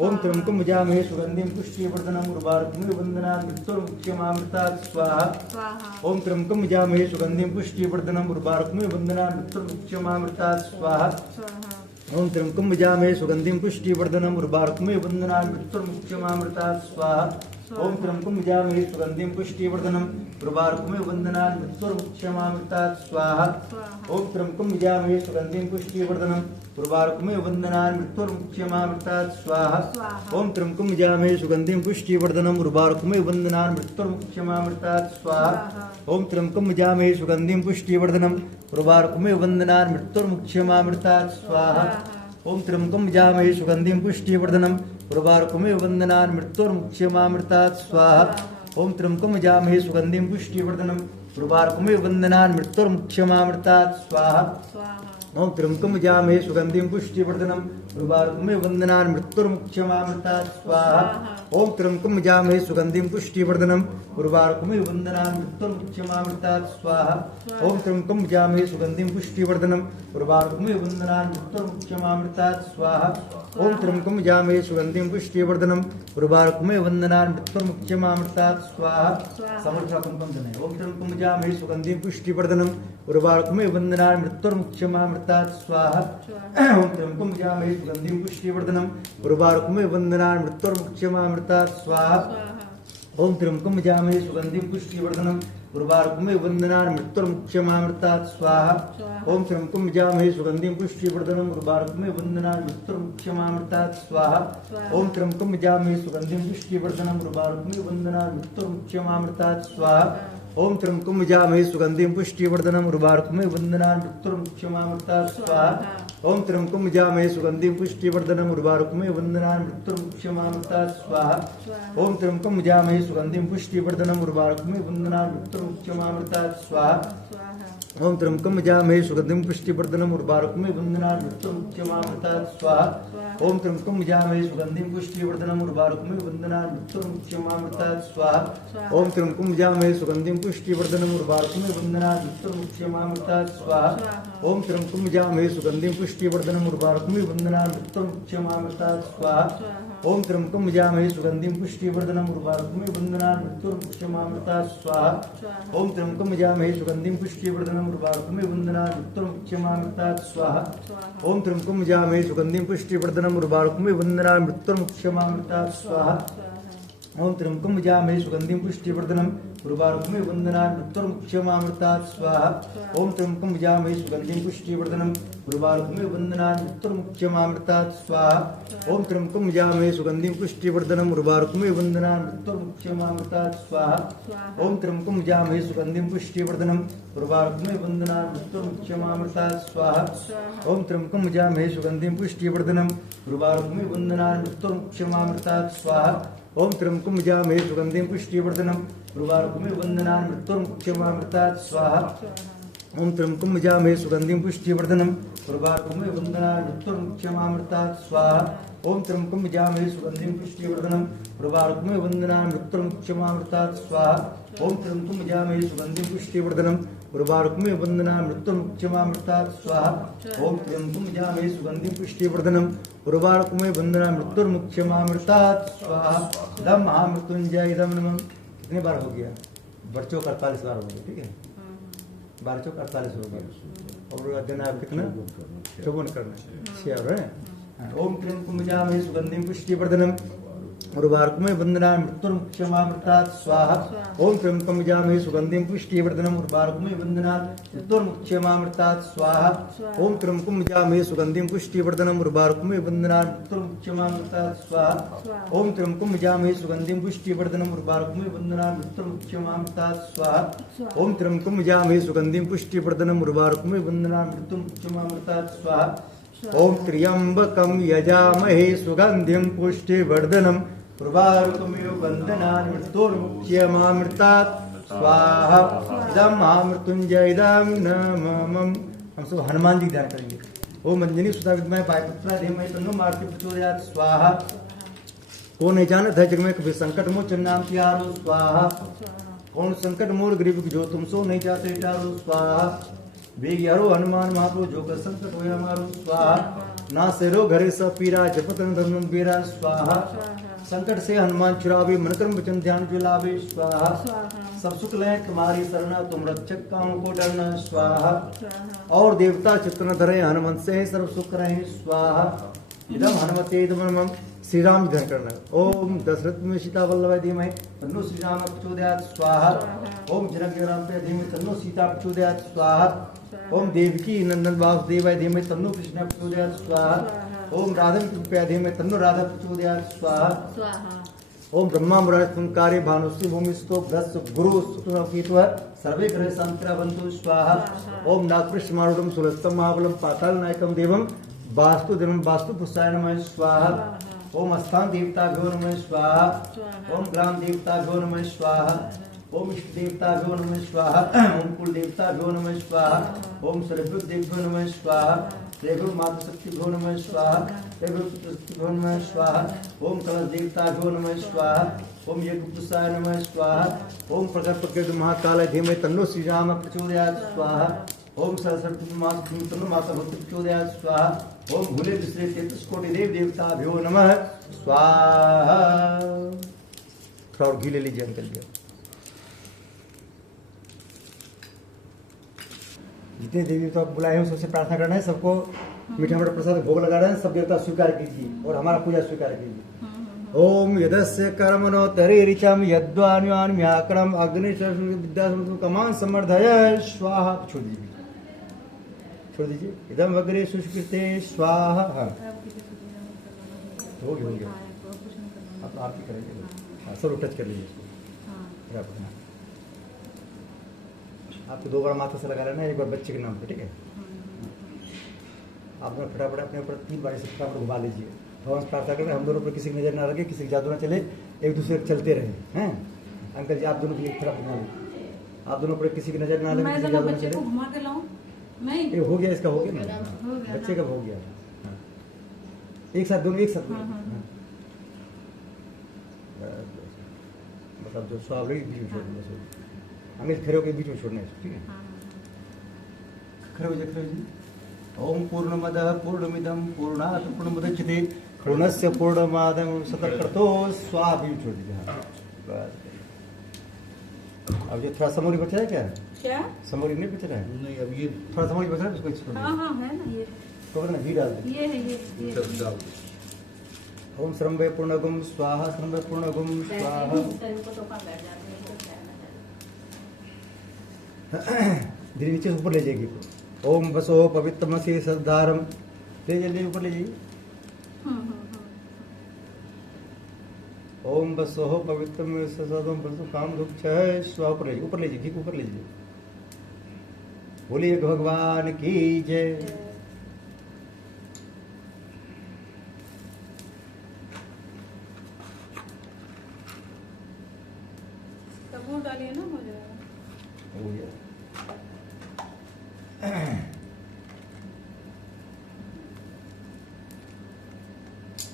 ओम त्र्यंबकं यजामहे सुगंधिं पुष्टिवर्धनम् उर्वारुकमेव बन्धनान् मृत्युर्मुक्ष्यमामृतात् स्वाहा। ओम त्र्यंबकं यजामहे सुगंधिं पुष्टिवर्धनम् उर्वारुकमेव बन्धनान् मृत्युर्मुक्ष्यमामृतात् स्वाहा। ओम त्र्यंबकं यजामहे सुगंधिं पुष्टिवर्धनम् उर्वारुकमिव बन्धनान् मृत्युर्मुक्षमामृतात् स्वाहा ओम त्र्यंबकं यजामहे सुगंधिं पुष्टिवर्धनम् उर्वारुकमिव बन्धनान् मृत्युर्मुक्षमामृतात् स्वाहा ओम त्र्यंबकं यजामहे सुगंधिं पुष्टिवर्धनम् उर्वारुकमिव बन्धनान् मृत्युर्मुक्षमामृतात् स्वाहा ओम त्र्यंबकं यजामहे सुगंधिं पुष्टिवर्धनम् उर्वारुकमिव बन्धनान् मृत्युर्मुक्षमामृतात् स्वाहा ओम त्र्यंबकं यजामहे सुगंधिं पुष्टिवर्धनम् उर्वारुकमिव बन्धनान् मृत्युर्मुक्षमामृतात् स्वाहा ओम त्र्यंबकं यजामहे सुगंधिं पुष्टिवर्धनम् उर्वारुकमिव बन्धनान् मृत्युर्मुक्षमामृतात् स्वाहा ओम त्र्यंबकं यजामहे सुगंधिं पुष्टिवर्धनम् उर्वारुकमिव बन्धनान् मृत्युर्मुक्षमामृतात् स्वाहा ओम त्र्यंबकं यजामहे सुगंधिं पुष्टिवर्धनम् उर्वारुकमिव बन्धनान् मृत्युर्मुक्षमामृतात् स्वाहा ओम त्र्यंबकं यजामहे सुगंधिं पुष्टिवर्धनम् उर्वारुकमिव बन्धनान् मृत्युर्मुक्षमामृतात् स्वाहा ओम त्र्यंबकं यजामहे सुगंधिं पुष्टिवर्धनम् उर्वारुकमिव बन्धनान् मृत्युर्मुक्षमामृतात् स्वाहा ओम त्र्यंबकं यजामहे सुगंधिं पुष्टिवर्धनम् उर्वारुकमिव बन्धनान् मृत्युर्मुक्षमामृतात् स्वाहा समर्थापन बंधन ओम त्र्यंबकं यजामहे सुगंधिं पुष्टिवर्धनम् उर्वारुकमिव बन्धनान् मृत्युर्मुक्षमामृतात् स्वाहा ओम त्र्यंबकं यजामहे सुगंधिं पुष्टिवर्धनम् उर्वारुकमिव बन्धनान् मृत्युर्मुक्षमामृतात् स्वाहा ओम त्र्यंबकं यजामहे सुगंधिं पुष्टिवर्धनम् उर्वारुकमिव बन्धनान् मृत्युर्मुक्षमामृतात् स्वाहा ओम त्र्यंबकं यजामहे सुगंधिं पुष्टिवर्धनम् उर्वारुकमिव बन्धनान् मृत्युर्मुक्षमामृतात् स्वाहा ओम त्र्यंबकं यजामहे सुगंधिं पुष्टिवर्धनम् उर्वारुकमिव बन्धनान् मृत्युर्मुक्षमामृतात् स्वाहा ओम त्र्यंबकं यजामहे सुगंधिं पुष्टिवर्धनम् उर्वारुकमिव बन्धनान् मृत्युर्मुक्षमामृतात् स्वाहा ओम त्र्यंबकं यजामहे सुगंधिं पुष्टिवर्धनम् उर्वारुकमिव बन्धनान् मृत्युर्मुक्षमामृतात् स्वाहा ओम त्र्यंबकं यजामहे सुगंधिं पुष्टिवर्धनम् उर्वारुकमिव बन्धनान् मृत्युर्मुक्षमामृतात् स्वाहा ओम त्र्यंबकं यजामहे सुगंधिं पुष्टिवर्धनम् उर्वारुकमिव बन्धनान् मृत्युर्मुक्षमामृतात् स्वाहा ओम त्र्यंबकं यजामहे सुगंधिं पुष्टिवर्धनम् उर्वारुकमिव बन्धनान् मृत्युर्मुक्षमामृतात् स्वाहा ओम त्र्यंबकं यजामहे सुगंधिं पुष्टिवर्धनम् उर्वारुकमिव बन्धनान् मृत्युर्मुक्षमामृतात् स्वाहा ओम त्र्यंबकं यजामहे सुगंधिं पुष्टिवर्धनम् उर्वारुकमिव बन्धनान् मृत्युर्मुक्षमामृतात् स्वाहा ओम त्र्यंबकं यजामहे सुगंधिं पुष्टिवर्धनम् उर्वारुकमिव बन्धनान् मृत्युर्मुक्षमामृतात् स्वाहा ओम त्र्यंबकं यजामहे सुगंधिं पुष्टिवर्धनम् उर्वारुकमिव बन्धनान् मृत्युर्मुक्षमामृतात् स्वाहा ओम त्र्यंबकं यजामहे सुगंधिं पुष्टिवर्धनम् उर्वारुकमिव बन्धनान् मृत्युर्मुक्षमामृतात् स्वाहा ओम त्र्यंबकं यजामहे सुगंधिं पुष्टिवर्धनम् उर्वारुकमिव बन्धनान् मृत्युर्मुक्षमामृतात् स्वाहा ओम त्र्यंबकं यजामहे सुगंधिं पुष्टिवर्धनम् उर्वारुकमिव बन्धनान् मृत्युर्मुक्षमामृतात् स्वाहा ओम त्र्यंबकं यजामहे सुगंधिं पुष्टिवर्धनम् उर्वारुकमिव बन्धनान् मृत्युर्मुक्षमामृतात् स्वाहा ओम त्र्यंबकं यजामहे सुगंधिं पुष्टिवर्धनम् उर्वारुकमिव बन्धनान् मृत्युर्मुक्षमामृतात् स्वाहा ओम त्र्यंबकं यजामहे सुगंधिं पुष्टिवर्धनम् उर्वारुकमिव बन्धनान् मृत्युर्मुक्षमामृतात् स्वाहा ओम त्र्यंबकं यजामहे सुगंधिं पुष्टिवर्धनम् उर्वारुकमिव बन्धनान् मृत्युर्मुक्षमामृतात् स्वाहा ओम त्र्यंबकं यजामहे सुगंधिं पुष्टिवर्धनम् उर्वारुकमिव बन्धनान् मृत्युर्मुक्षमामृतात् स्वाहा ओम त्र्यंबकं यजामहे सुगंधिं पुष्टिवर्धनम् उर्वारुकमिव बन्धनान् मृत्युर्मुक्षमामृतात् स्वाहा ओम त्र्यंबकं यजामहे सुगंधिं पुष्टिवर्धनम् उर्वारुकमिव बन्धनान् मृत्युर्मुक्षमामृतात् स्वाहा ओम त्र्यंबकं यजामहे सुगंधिं पुष्टिवर्धनम् उर्वारुकमिव बन्धनान् मृत्युर्मुक्षमामृतात् स्वाहा दम महामृत्युंजय इदं नमः। कितने बार हो गया? बच्चों का 48 बार हो गया, ठीक है, 12 चौक 48 हो गया और दिन आप कितना 54 करना है। ओम त्र्यंबकं यजामहे सुगंधिं पुष्टिवर्धनम् उर्वारुकमिव बन्धनान् मृत्युर्मुक्षमामृतात् स्वाहा ओम त्र्यंबकं यजामहे सुगंधिं पुष्टिवर्धनम् उर्वारुकमिव बन्धनान् मृत्युर्मुक्षमामृतात् स्वाहा ओम त्र्यंबकं यजामहे सुगंधिं पुष्टिवर्धनम् उर्वारुकमिव बन्धनान् मृत्युर्मुक्षमामृतात् स्वाहा ओम त्र्यंबकं यजामहे सुगंधिं पुष्टिवर्धनम् उर्वारुकमिव बन्धनान् मृत्युर्मुक्षमामृतात् स्वाहा ओम त्र्यंबकं यजामहे सुगंधिं पुष्टिवर्धनम् उर्वारुकमिव बन्धनान् मृत्युर्मुक्षमामृतात् स्वाहा ओम त्र्यंबकं यजामहे सुगंधिं पुष्टिवर्धनम् उर्वारुकमिव बन्धनान् मृत्युर्मुक्षमामृतात् स्वाहा इदं महामृत्युंजय इदं नमः। हम सब हनुमान जी ध्यान करेंगे। ओम अंजनी सुता विद्महे वायुपुत्राय धीमहि तन्नो मारुति प्रचोदयात् स्वाहा। कौन नहीं जानत है जग में कभी संकट मोचन नाम त्यारो स्वाहा। कौन संकट मोर गरीब जो तुम सो नहीं जाते टारो स्वाहा। वेग यारो हनुमान महापो जो कर संकट होया मारो स्वाहा। ना से रो घरे सब पीरा जपतन धर्म बीरा स्वाहा। संकट से हनुमान चुरावे, मन कर्म वचन ध्यान जो लावे। स्वाहा। स्वाहा सब सुख लें तुम्हारी शरण, तुम रक्षक कामों को डरना। स्वाहा। स्वाहा और देवता चित्र न धरे, हनुमंत से सर्व सुख रहे। स्वाहा। इदम हनुमते इदम श्री राम ध्यान करना। ओम दशरथ में सीता वल्लभ धीमहि तन्नो श्री राम प्रचोदयात्। स्वाहा। ओम जनक राम पे धीमहि तन्नो सीता प्रचोदयात्। स्वाहा। ओम देवकी नंदन वासुदेवाय धीमहि तन्नो कृष्ण प्रचोदयात्। स्वाहा। ओम राधन कृपया धीमहि तन्नो राधा प्रचोदयात्। स्वाहा। स्वाहा ओम ब्रह्मा मुरारी तुंकारे भानुश्री भूमिस्तो भ्रस गुरु सुतुनकीत्वा सर्वे ग्रह शांतिरवन्तु। स्वाहा। ओम नागपृष्ठ मारूढ़ सुलस्तम महाबलम पाताल नायकम देवम वास्तु दिनम वास्तु पुष्टाय नमः। स्वाहा। ओम स्थान देवताभ्यो नमः। स्वाहा। ओम ग्राम देवताभ्यो नमः। स्वाहा। ओम इष्ट देवताभ्यो नमः। स्वाहा। ओम कुल देवताभ्यो नमः। स्वाहा। ओम सर्वभूत देवभ्यो नमः। स्वाहा। देवो मातृ शक्तिभ्यो नमः। स्वाहा। देवो पुत्र शक्तिभ्यो नमः। स्वाहा। ओम कलश देवताभ्यो नमः। स्वाहा। ओम यज्ञ पुरुषाय नमः। स्वाहा। ओम प्रकट प्रकट महाकाल धीमहि तन्नो श्री राम प्रचोदयात्। स्वाहा। ओम सरस्वती माता तन्नो माता भक्ति प्रचोदयात्। स्वाहा। ओम भूले विश्रे तेतस कोटि देव देवताभ्यो नमः। स्वाहा। थोड़ा और घी ले लीजिए अंकल जी। जितने देवी देवता बुलाए हैं सबसे प्रार्थना करना है, सबको मीठा मीठा प्रसाद भोग लगा रहे हैं, सब देवता स्वीकार कीजिए और हमारा पूजा स्वीकार कीजिए। ओम यदस्य कर्मणो तरे ऋचम यद्वान्यान्याकरम अग्नि विद्या कमान समर्धय। स्वाहा। छोड़ दीजिए, छोड़ दीजिए। इदम अग्रे सुष्कृते। स्वाहा। हाँ हो गया। आप आरती करेंगे। हाँ सब टच कर लीजिए इसको। आपको 2 बार माथा से लगा लेना, 1 बार बच्चे के नाम पे, ठीक है। आप दोनों फटाफट अपने ऊपर 3 बार से फटाफट घुमा लीजिए। भगवान से प्रार्थना करें हम दोनों पर किसी की नजर ना लगे, किसी की जादू ना चले, एक दूसरे चलते रहे हैं। अंकल जी आप दोनों भी फटाफट घुमा लीजिए, आप दोनों पर किसी की नजर ना लगे, मैं किसी की जरा जादू ना बच्चे चले। को घुमा के लाऊं? नहीं ये हो गया, इसका हो गया ना, हो गया बच्चे ना। का हो गया। हाँ। एक साथ दोनों एक साथ। हाँ, हाँ। हाँ। बस अब जो स्वागत बीच में छोड़ देना, बस हमें खड़े होकर बीच में छोड़ना है, ठीक है। हाँ, खड़े हो जाइए, खड़े हो जाइए। ओम पूर्णमदः पूर्णमिदं पूर्णात् पूर्णमुदच्यते पूर्णस्य पूर्णमादाय शतक्रतो स्वाहा। भी छोड़ दीजिए। हाँ। बस अब जो थोड़ा समोरी बचा है क्या? क्या? समोरी नहीं बच रहा है? नहीं अब ये थोड़ा समोरी बच रहा है, उसको छोड़ हाँ दीजिए। हाँ है ना ये तो ना घी डाल दीजिए। ये है ये सब डाल दो। ओम श्रम्भे पूर्णगुम स्वाहा, श्रम्भे पूर्णगुम स्वाहा। धीरे नीचे ऊपर ले जाएगी। ओम बसो पवित्रमसि सद्धारम। ले जल्दी ऊपर ले जाइए। ओम बसो पवित्रम सदम बसो काम दुख है। स्वाहा ऊपर ले जाइए, ऊपर ले जाइए, घी ऊपर ले जाइए। बोलिए भगवान की जय। कपूर डालिए ना, हो जाएगा। हो गया।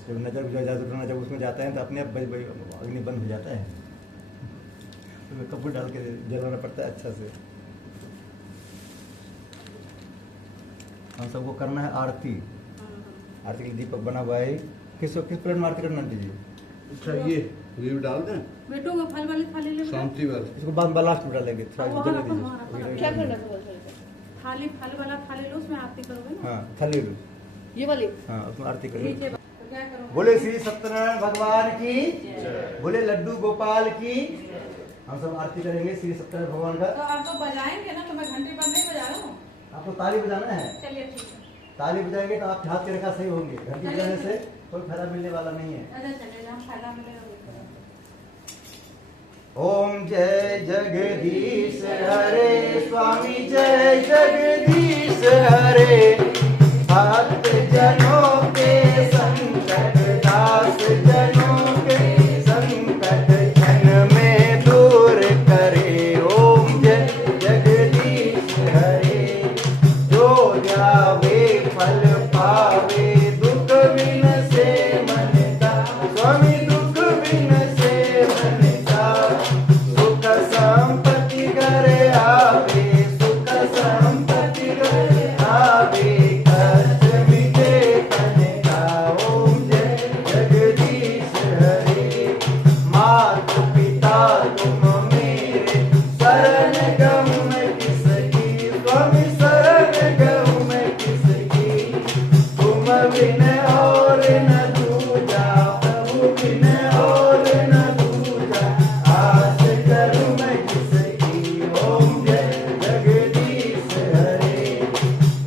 जब नजर गुजर जादू करना जब उसमें जाता है तो अपने आप अग्नि बंद हो जाता है, तो कपूर डाल के जलाना पड़ता है अच्छा से। हम सबको करना है आरती। आरती के लिए दीपक बना हुआ है। किस प्लेट में आरती करना दीजिए। अच्छा ये भी डाल दें, बेटो को फल वाली थाली ले बेटा। शांति वाले। इसको बाद लास्ट में डालेंगे, थोड़ा वहाँ जल्दी रखो, दीजिए। वहाँ रखो। क्या करना था? थाली फल वाला थाली लो, उसमें आरती करोगे ना। हाँ थाली लो। ये वाली? हाँ उसमें आरती ठीक करेंगे। है, तो क्या करोगे? बोले श्री सत्यनारायण भगवान की, बोले लड्डू गोपाल की। हम सब आरती करेंगे श्री सत्यनारायण भगवान तो का। आप तो बजाएंगे ना, तो मैं घंटी पर नहीं बजा रहा हूँ। आपको ताली बजाना है। चलिए ठीक है। ताली बजाएंगे तो आप हाथ के रेखा सही होंगे। घंटी बजाने से कोई फायदा मिलने वाला नहीं है। अच्छा चलिए, हम फायदा मिलेगा। ओम जय जगदीश हरे स्वामी, जय जगदीश हरे। भक्त जनों के संकट, दास जनों के संकट क्षण में दूर करे। ओम जय जगदीश हरे। जो जावे फल पावे, दुख बिन से मन का। स्वामी दुख बिन से मन का। सुख संपत्ति करे आवे, सुख संपत्ति करे आवे। कष्ट मिटे तन बिन और न दूजा, प्रभु बिन और न दूजा, आस करूं मैं किसकी। ओम जय जगदीश हरे।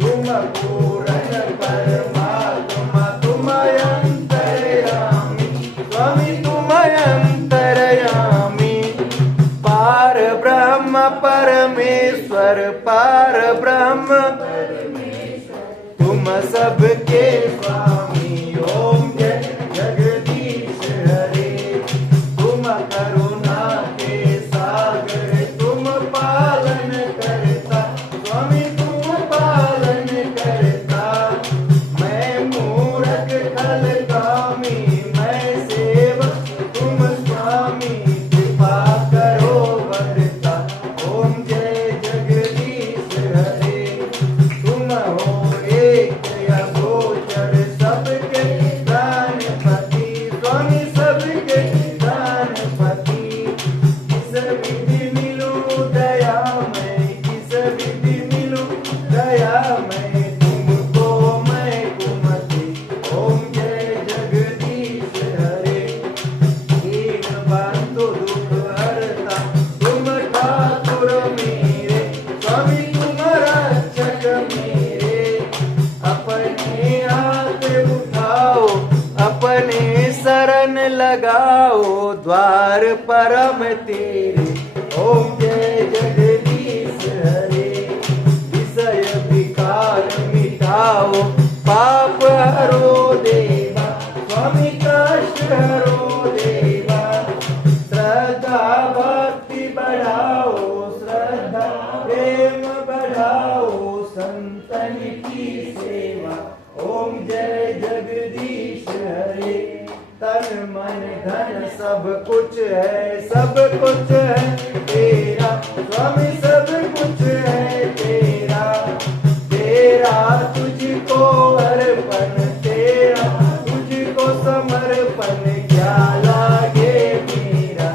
तुम पूर्ण परमात्मा, तुम अंतर्यामी, स्वामी तुम अंतर्यामी। पार ब्रह्म परमेश्वर, पार ब्रह्म तुम सबके स्वामी। ओम जय जगदीश हरे। तुम करुणा के सागर, तुम पालन करता, स्वामी तुम पालन करता। मैं मूरख खलगामी, मैं सेवक तुम स्वामी, कृपा करो वरता। ओम जय जगदीश हरे। तुम हो एक अगोचर, सबके दानपति, स्वामी सबके दानपति। किस विधि मिलूं दया मैं, किस विधि मिलूं दया मैं, तुमको मैं कुमति। ओम जय जगदीश हरे। दीन बंधु दुख हरता, तुम ठाकुर मेरे, स्वामी तुम रक्षक मेरे। अपने हाथ उठाओ, अपने शरण लगाओ, द्वार परम तेरे। ओम जय जगदीश हरे। विषय विकार मिटाओ, पाप हरो देवा, स्वामी कष्ट हरो देवा। श्रद्धा भक्ति बढ़ाओ, श्रद्धा प्रेम बढ़ाओ, संतन की सेवा। ओम जय जगदीश हरे। तन मन धन सब कुछ है, सब कुछ है तेरा, स्वामी सब कुछ है तेरा। तेरा तुझको अर्पण, तेरा तुझको समर्पण, क्या लागे मेरा।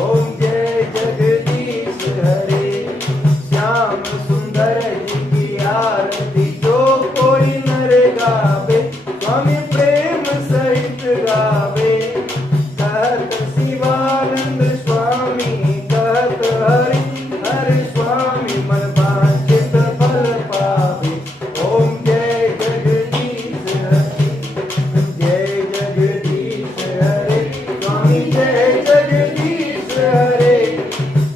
ओम जय जगदीश हरे। श्याम सुंदर जी की आरती जो कोई नर गावे, स्वामी प्रेम सहित गावे। कहत शिवानंद स्वामी, कहत हरि हरि स्वामी, मन वांछित फल पावे। ओम जय जगदीश हरे। जय जगदीश हरे, स्वामी जय जगदीश हरे।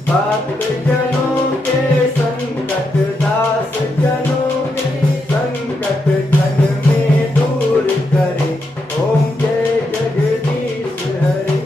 भक्त जनों के संकट, दास जनों के संकट, क्षण में दूर करे। ओम जय जगदीश हरे।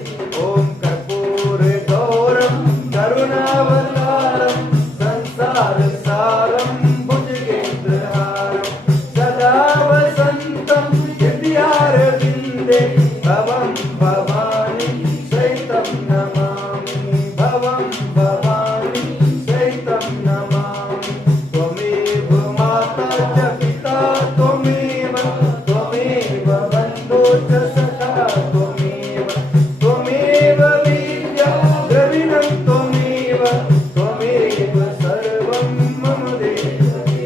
ओम कर्पूर गौरम करुणावतारम, संसार सारम भुजगेन्द्रहारम, सदा वसंतम हृदयारविंदे, भवं भवानी सहितं नमामि, भवं भवानी सहितं नमामि। त्वमेव माता च पिता त्वमेव, त्वमेव बन्धो च सखा त्वमेव, त्वमेव विद्या द्रविणं त्वमेव, त्वमेव सर्वं मम देहि।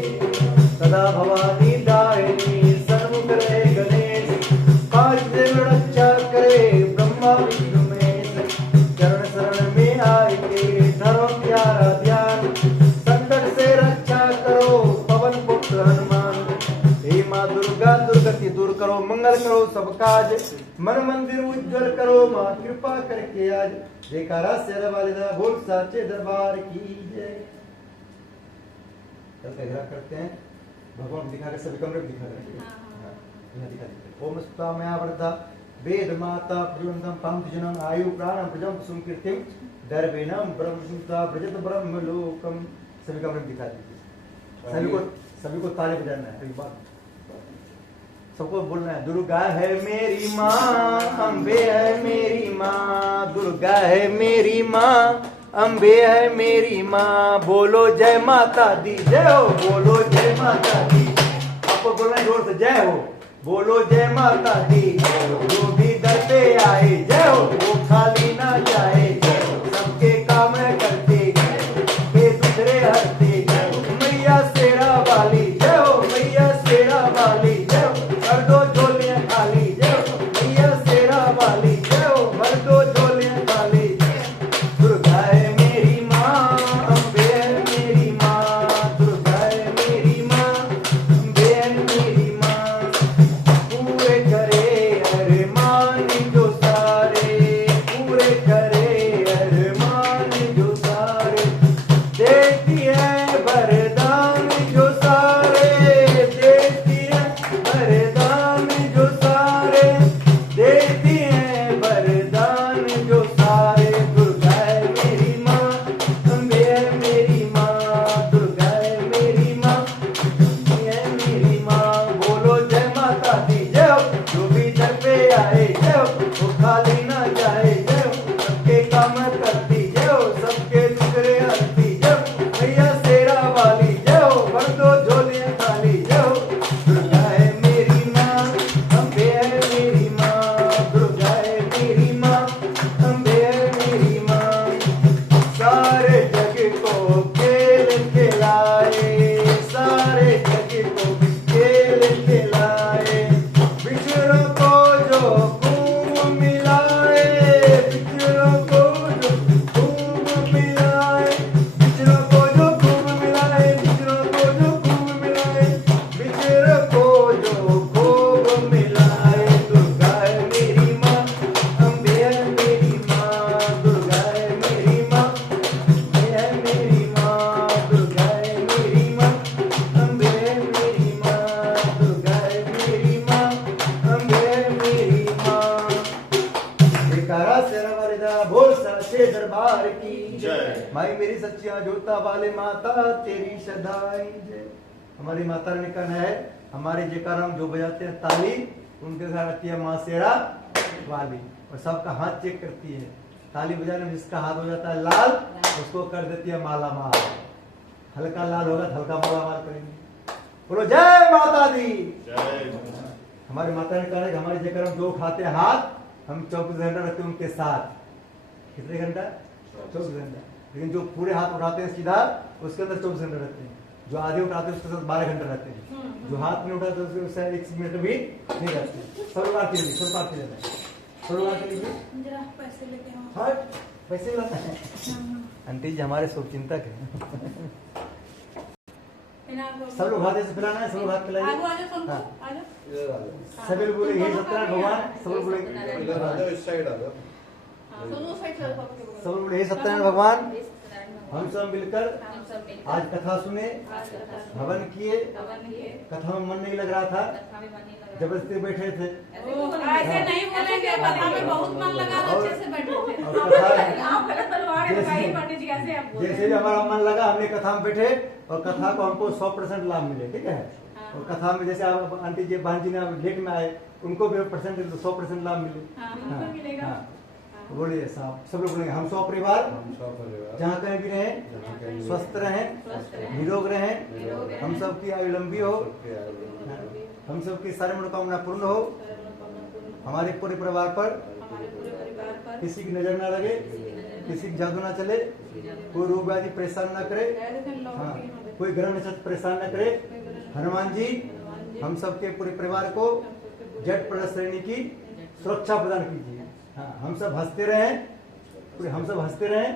सदा भवानी दायिनी, सर्वकरे गणेश, पांच देव रक्षा करे, ब्रह्मा विष्णु महेश। चरण शरण में आए के धरो प्यारा ध्यान, संकट से रक्षा करो पवन पुत्र हनुमान। हे माँ दुर्गा, दुर्गति दूर करो, मंगल करो सब काज, मन मंदिर उज्जवल करो, माँ कृपा करके आज। जयकारा शेर वाले दा बोल साचे दरबार की जय। चल के ग्रह करते हैं, भगवान को दिखा के सभी कमरे को दिखा रहे हैं। यहाँ दिखा देते। ओम स्तुता मया वरदा वेद माता प्रजननम पांचजनम आयु प्राणम प्रजम सुमकीर्तिम दर्वेनम ब्रह्मसुता ब्रजत ब्रह्म लोकम। सभी कमरे को दिखा दीजिए। सभी को ताली बजाना है। एक बात सबको बोलना है, दुर्गा है मेरी माँ, अम्बे है मेरी माँ, दुर्गा है मेरी माँ, अम्बे है मेरी माँ। बोलो जय माता दी, जय हो, बोलो जय माता दी। आपको बोलना है जोर से, जय हो, बोलो जय माता दी। जो भी दर पे आए जय हो, वो खाली ना जाए। जय हो, सबके काम करते के दूसरे हरते। जय हो मैया शेरा वाली, जय हो मैया शेरा वाली। जय हो कर दो झोली सच्चे दरबार की जय। माई मेरी सच्चिया जोता वाले माता तेरी सदाई जय। हमारी माता रानी का है, हमारे जयकार हम जो बजाते हैं ताली, उनके घर आती है माँ शेरा वाली और सबका हाथ चेक करती है। ताली बजाने में जिसका हाथ हो जाता है लाल, उसको कर देती है माला माल। हल्का लाल होगा तो हल्का माला माल करेंगे। बोलो जय माता दी। जय। हमारी माता ने कहा है कि हमारे जयकार हम जो उठाते हैं हाथ, हम 24 घंटा रहते हैं उनके साथ। कितने घंटा? 24 घंटा। लेकिन जो पूरे हाथ उठाते हैं सीधा, उसके अंदर 24 घंटा रहते हैं। जो आधे उठाते हैं उसके साथ 12 घंटा रहते हैं। जो हाथ में उठाते हैं उसके साथ 1 मिनट भी नहीं रहते। सरोकार के लिए सरोकार के लिए सरोकार के लिए जरा पैसे लेके आओ। हाँ, पैसे लाता है। आंटी जी हमारे शुभ चिंतक है। सब लोग हाथ ऐसे फैलाना है, सब लोग हाथ फैलाएंगे। आगो आजा तुमको, हाँ। आजा। इधर आ जाओ। सभी लोग बोले हे सत्यनारायण भगवान, सब लोग बोले इधर आ जाओ, इस साइड आ जाओ। दोनों साइड चल पाओगे बगल। सब लोग बोले हे सत्यनारायण भगवान। हम सब मिलकर आज कथा सुने, हवन किए। कथा में मन नहीं लग रहा था, जबरदस्ती बैठे थे। ऐसे नहीं बोलेंगे, कथा में बहुत मन लगा था, अच्छे से बैठे थे। और कथा आप गलत तलवार दिखाई पंडित जी कैसे आप बोल रहे जैसे भी हमारा मन लगा, हमने कथा में बैठे और कथा को हमको 100% लाभ मिले। ठीक है। और कथा में जैसे आप आंटी जी बहन जी ने लेट में आए, उनको भी 100% लाभ मिले। हाँ, हमको मिलेगा। हाँ। बोलिए साहब, सब लोग बोलेंगे हम 100 परिवार हम सब परिवार जहाँ कहीं भी रहें, जहाँ कहीं भी स्वस्थ रहें, निरोग रहें, हम सबकी आयु लंबी हो, सबके आगे। हम सबकी सारी मनोकामना पूर्ण हो, हमारे पूरे परिवार पर हमारे पूरे परिवार पर किसी की नजर ना लगे, किसी की जादू ना चले, कोई रोग व्याधि परेशान ना करे, हाँ, कोई ग्रह नक्षत्र परेशान ना करे। हनुमान जी हम सबके पूरे परिवार को जट प्रजा श्रेणी की सुरक्षा प्रदान कीजिए। हाँ, हम सब हंसते रहें, पूरे हम सब हंसते रहें,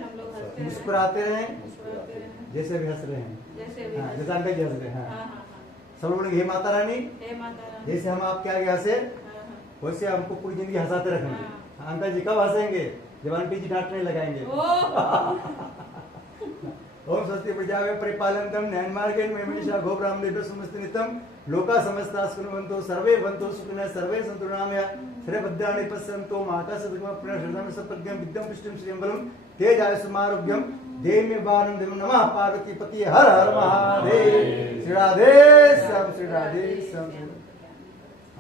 मुस्कुराते रहें, जैसे भी हंस रहे हैं। जैसे हाँ, जैसे अंकल जी हंस रहे हैं। हाँ, हाँ। हाँ, सब लोग बोलेंगे हे माता रानी, हे माता रानी। जैसे हम आपके आगे हंसे, वैसे हमको पूरी जिंदगी हंसाते रखेंगे। हाँ, अंकल जी कब हंसेंगे? जब आंटी जी डांटने लगाएंगे। ओम स्वस्ति प्रजाभ्यः परिपालयन्तं न्यायमार्गेण महीषा गोब्राह्मणेभ्यः सुमस्तिनित्यं लोका समस्ताः सुखिनो सर्वे भवन्तु सुखिनः सर्वे सन्तु निरामया सर्वभद्राणि पश्यन्तु मा कश्चित् पुनः सप्रज्ञं विद्यं पुष्टिं श्रियं बलं तेजायुष्मारोग्यं देहि बाणं देवं नमः पार्वती पति हर हर महादेव। श्री राधे श्याम, श्री राधे श्याम।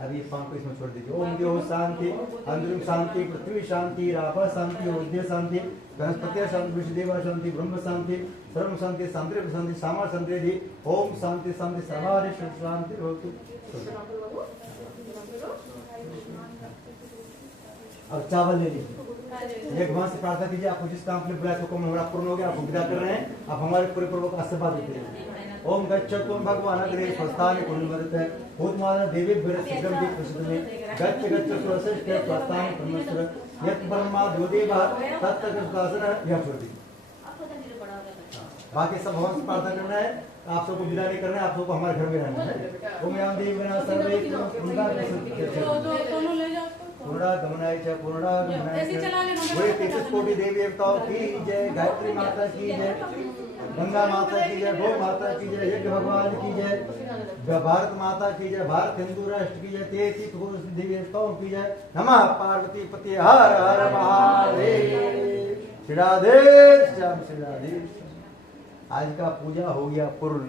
अभी पांच को इसमें छोड़ दीजिए। ओम देव शांति, अंतरिम शांति, पृथ्वी शांति, रापा शांति, उद्य शांति, वनस्पति शांति, विष्णुदेवा शांति, ब्रह्म शांति, सर्व शांति, शांति शांति, सामा शांति दी। ओम शांति शांति सर्वारि शांति होतु। अब चावल ले लीजिए। एक भगवान से प्रार्थना कीजिए, आपको जिस काम के लिए बुलाया तो हमारा पूर्ण हो गया, आपको विदा कर रहे हैं। आप हमारे पूरे पूर्वक आशीर्वाद देते हैं। ओम गच्छतु भगवान अग्रे स्वस्थानि पुण्यवर्तते भूतमाना देवी शीघ्रं दी प्रसिद्धि गच्छतु वशिष्ठ स्वस्थानि पुण्यस्तर यत् ब्रह्मा देवदेवा तत्तगतासन। यह छोड़ दीजिए। बाकी सब भगवान से प्रार्थना करना है, आप सबको विदा नहीं करना है, आप सबको हमारे घर में रहना है। ओम याम देवी गणा सर्वे दोनों ले जाओ। पूर्णा गमनाय च पूर्णा गमनाय ऐसे चला लेना। पूरे 33 कोटि देवी देवताओं की जय, गायत्री माता की जय, गंगा माता की जय, गौ माता की जय, यज्ञ भगवान की जय, भारत माता की जय, भारत हिंदू राष्ट्र की जय, 33 कोटि देवी देवताओं की जय। नमः पार्वती पति हर हर महादेव। श्री राधे श्याम, श्री राधे। आज का पूजा हो गया पूर्ण।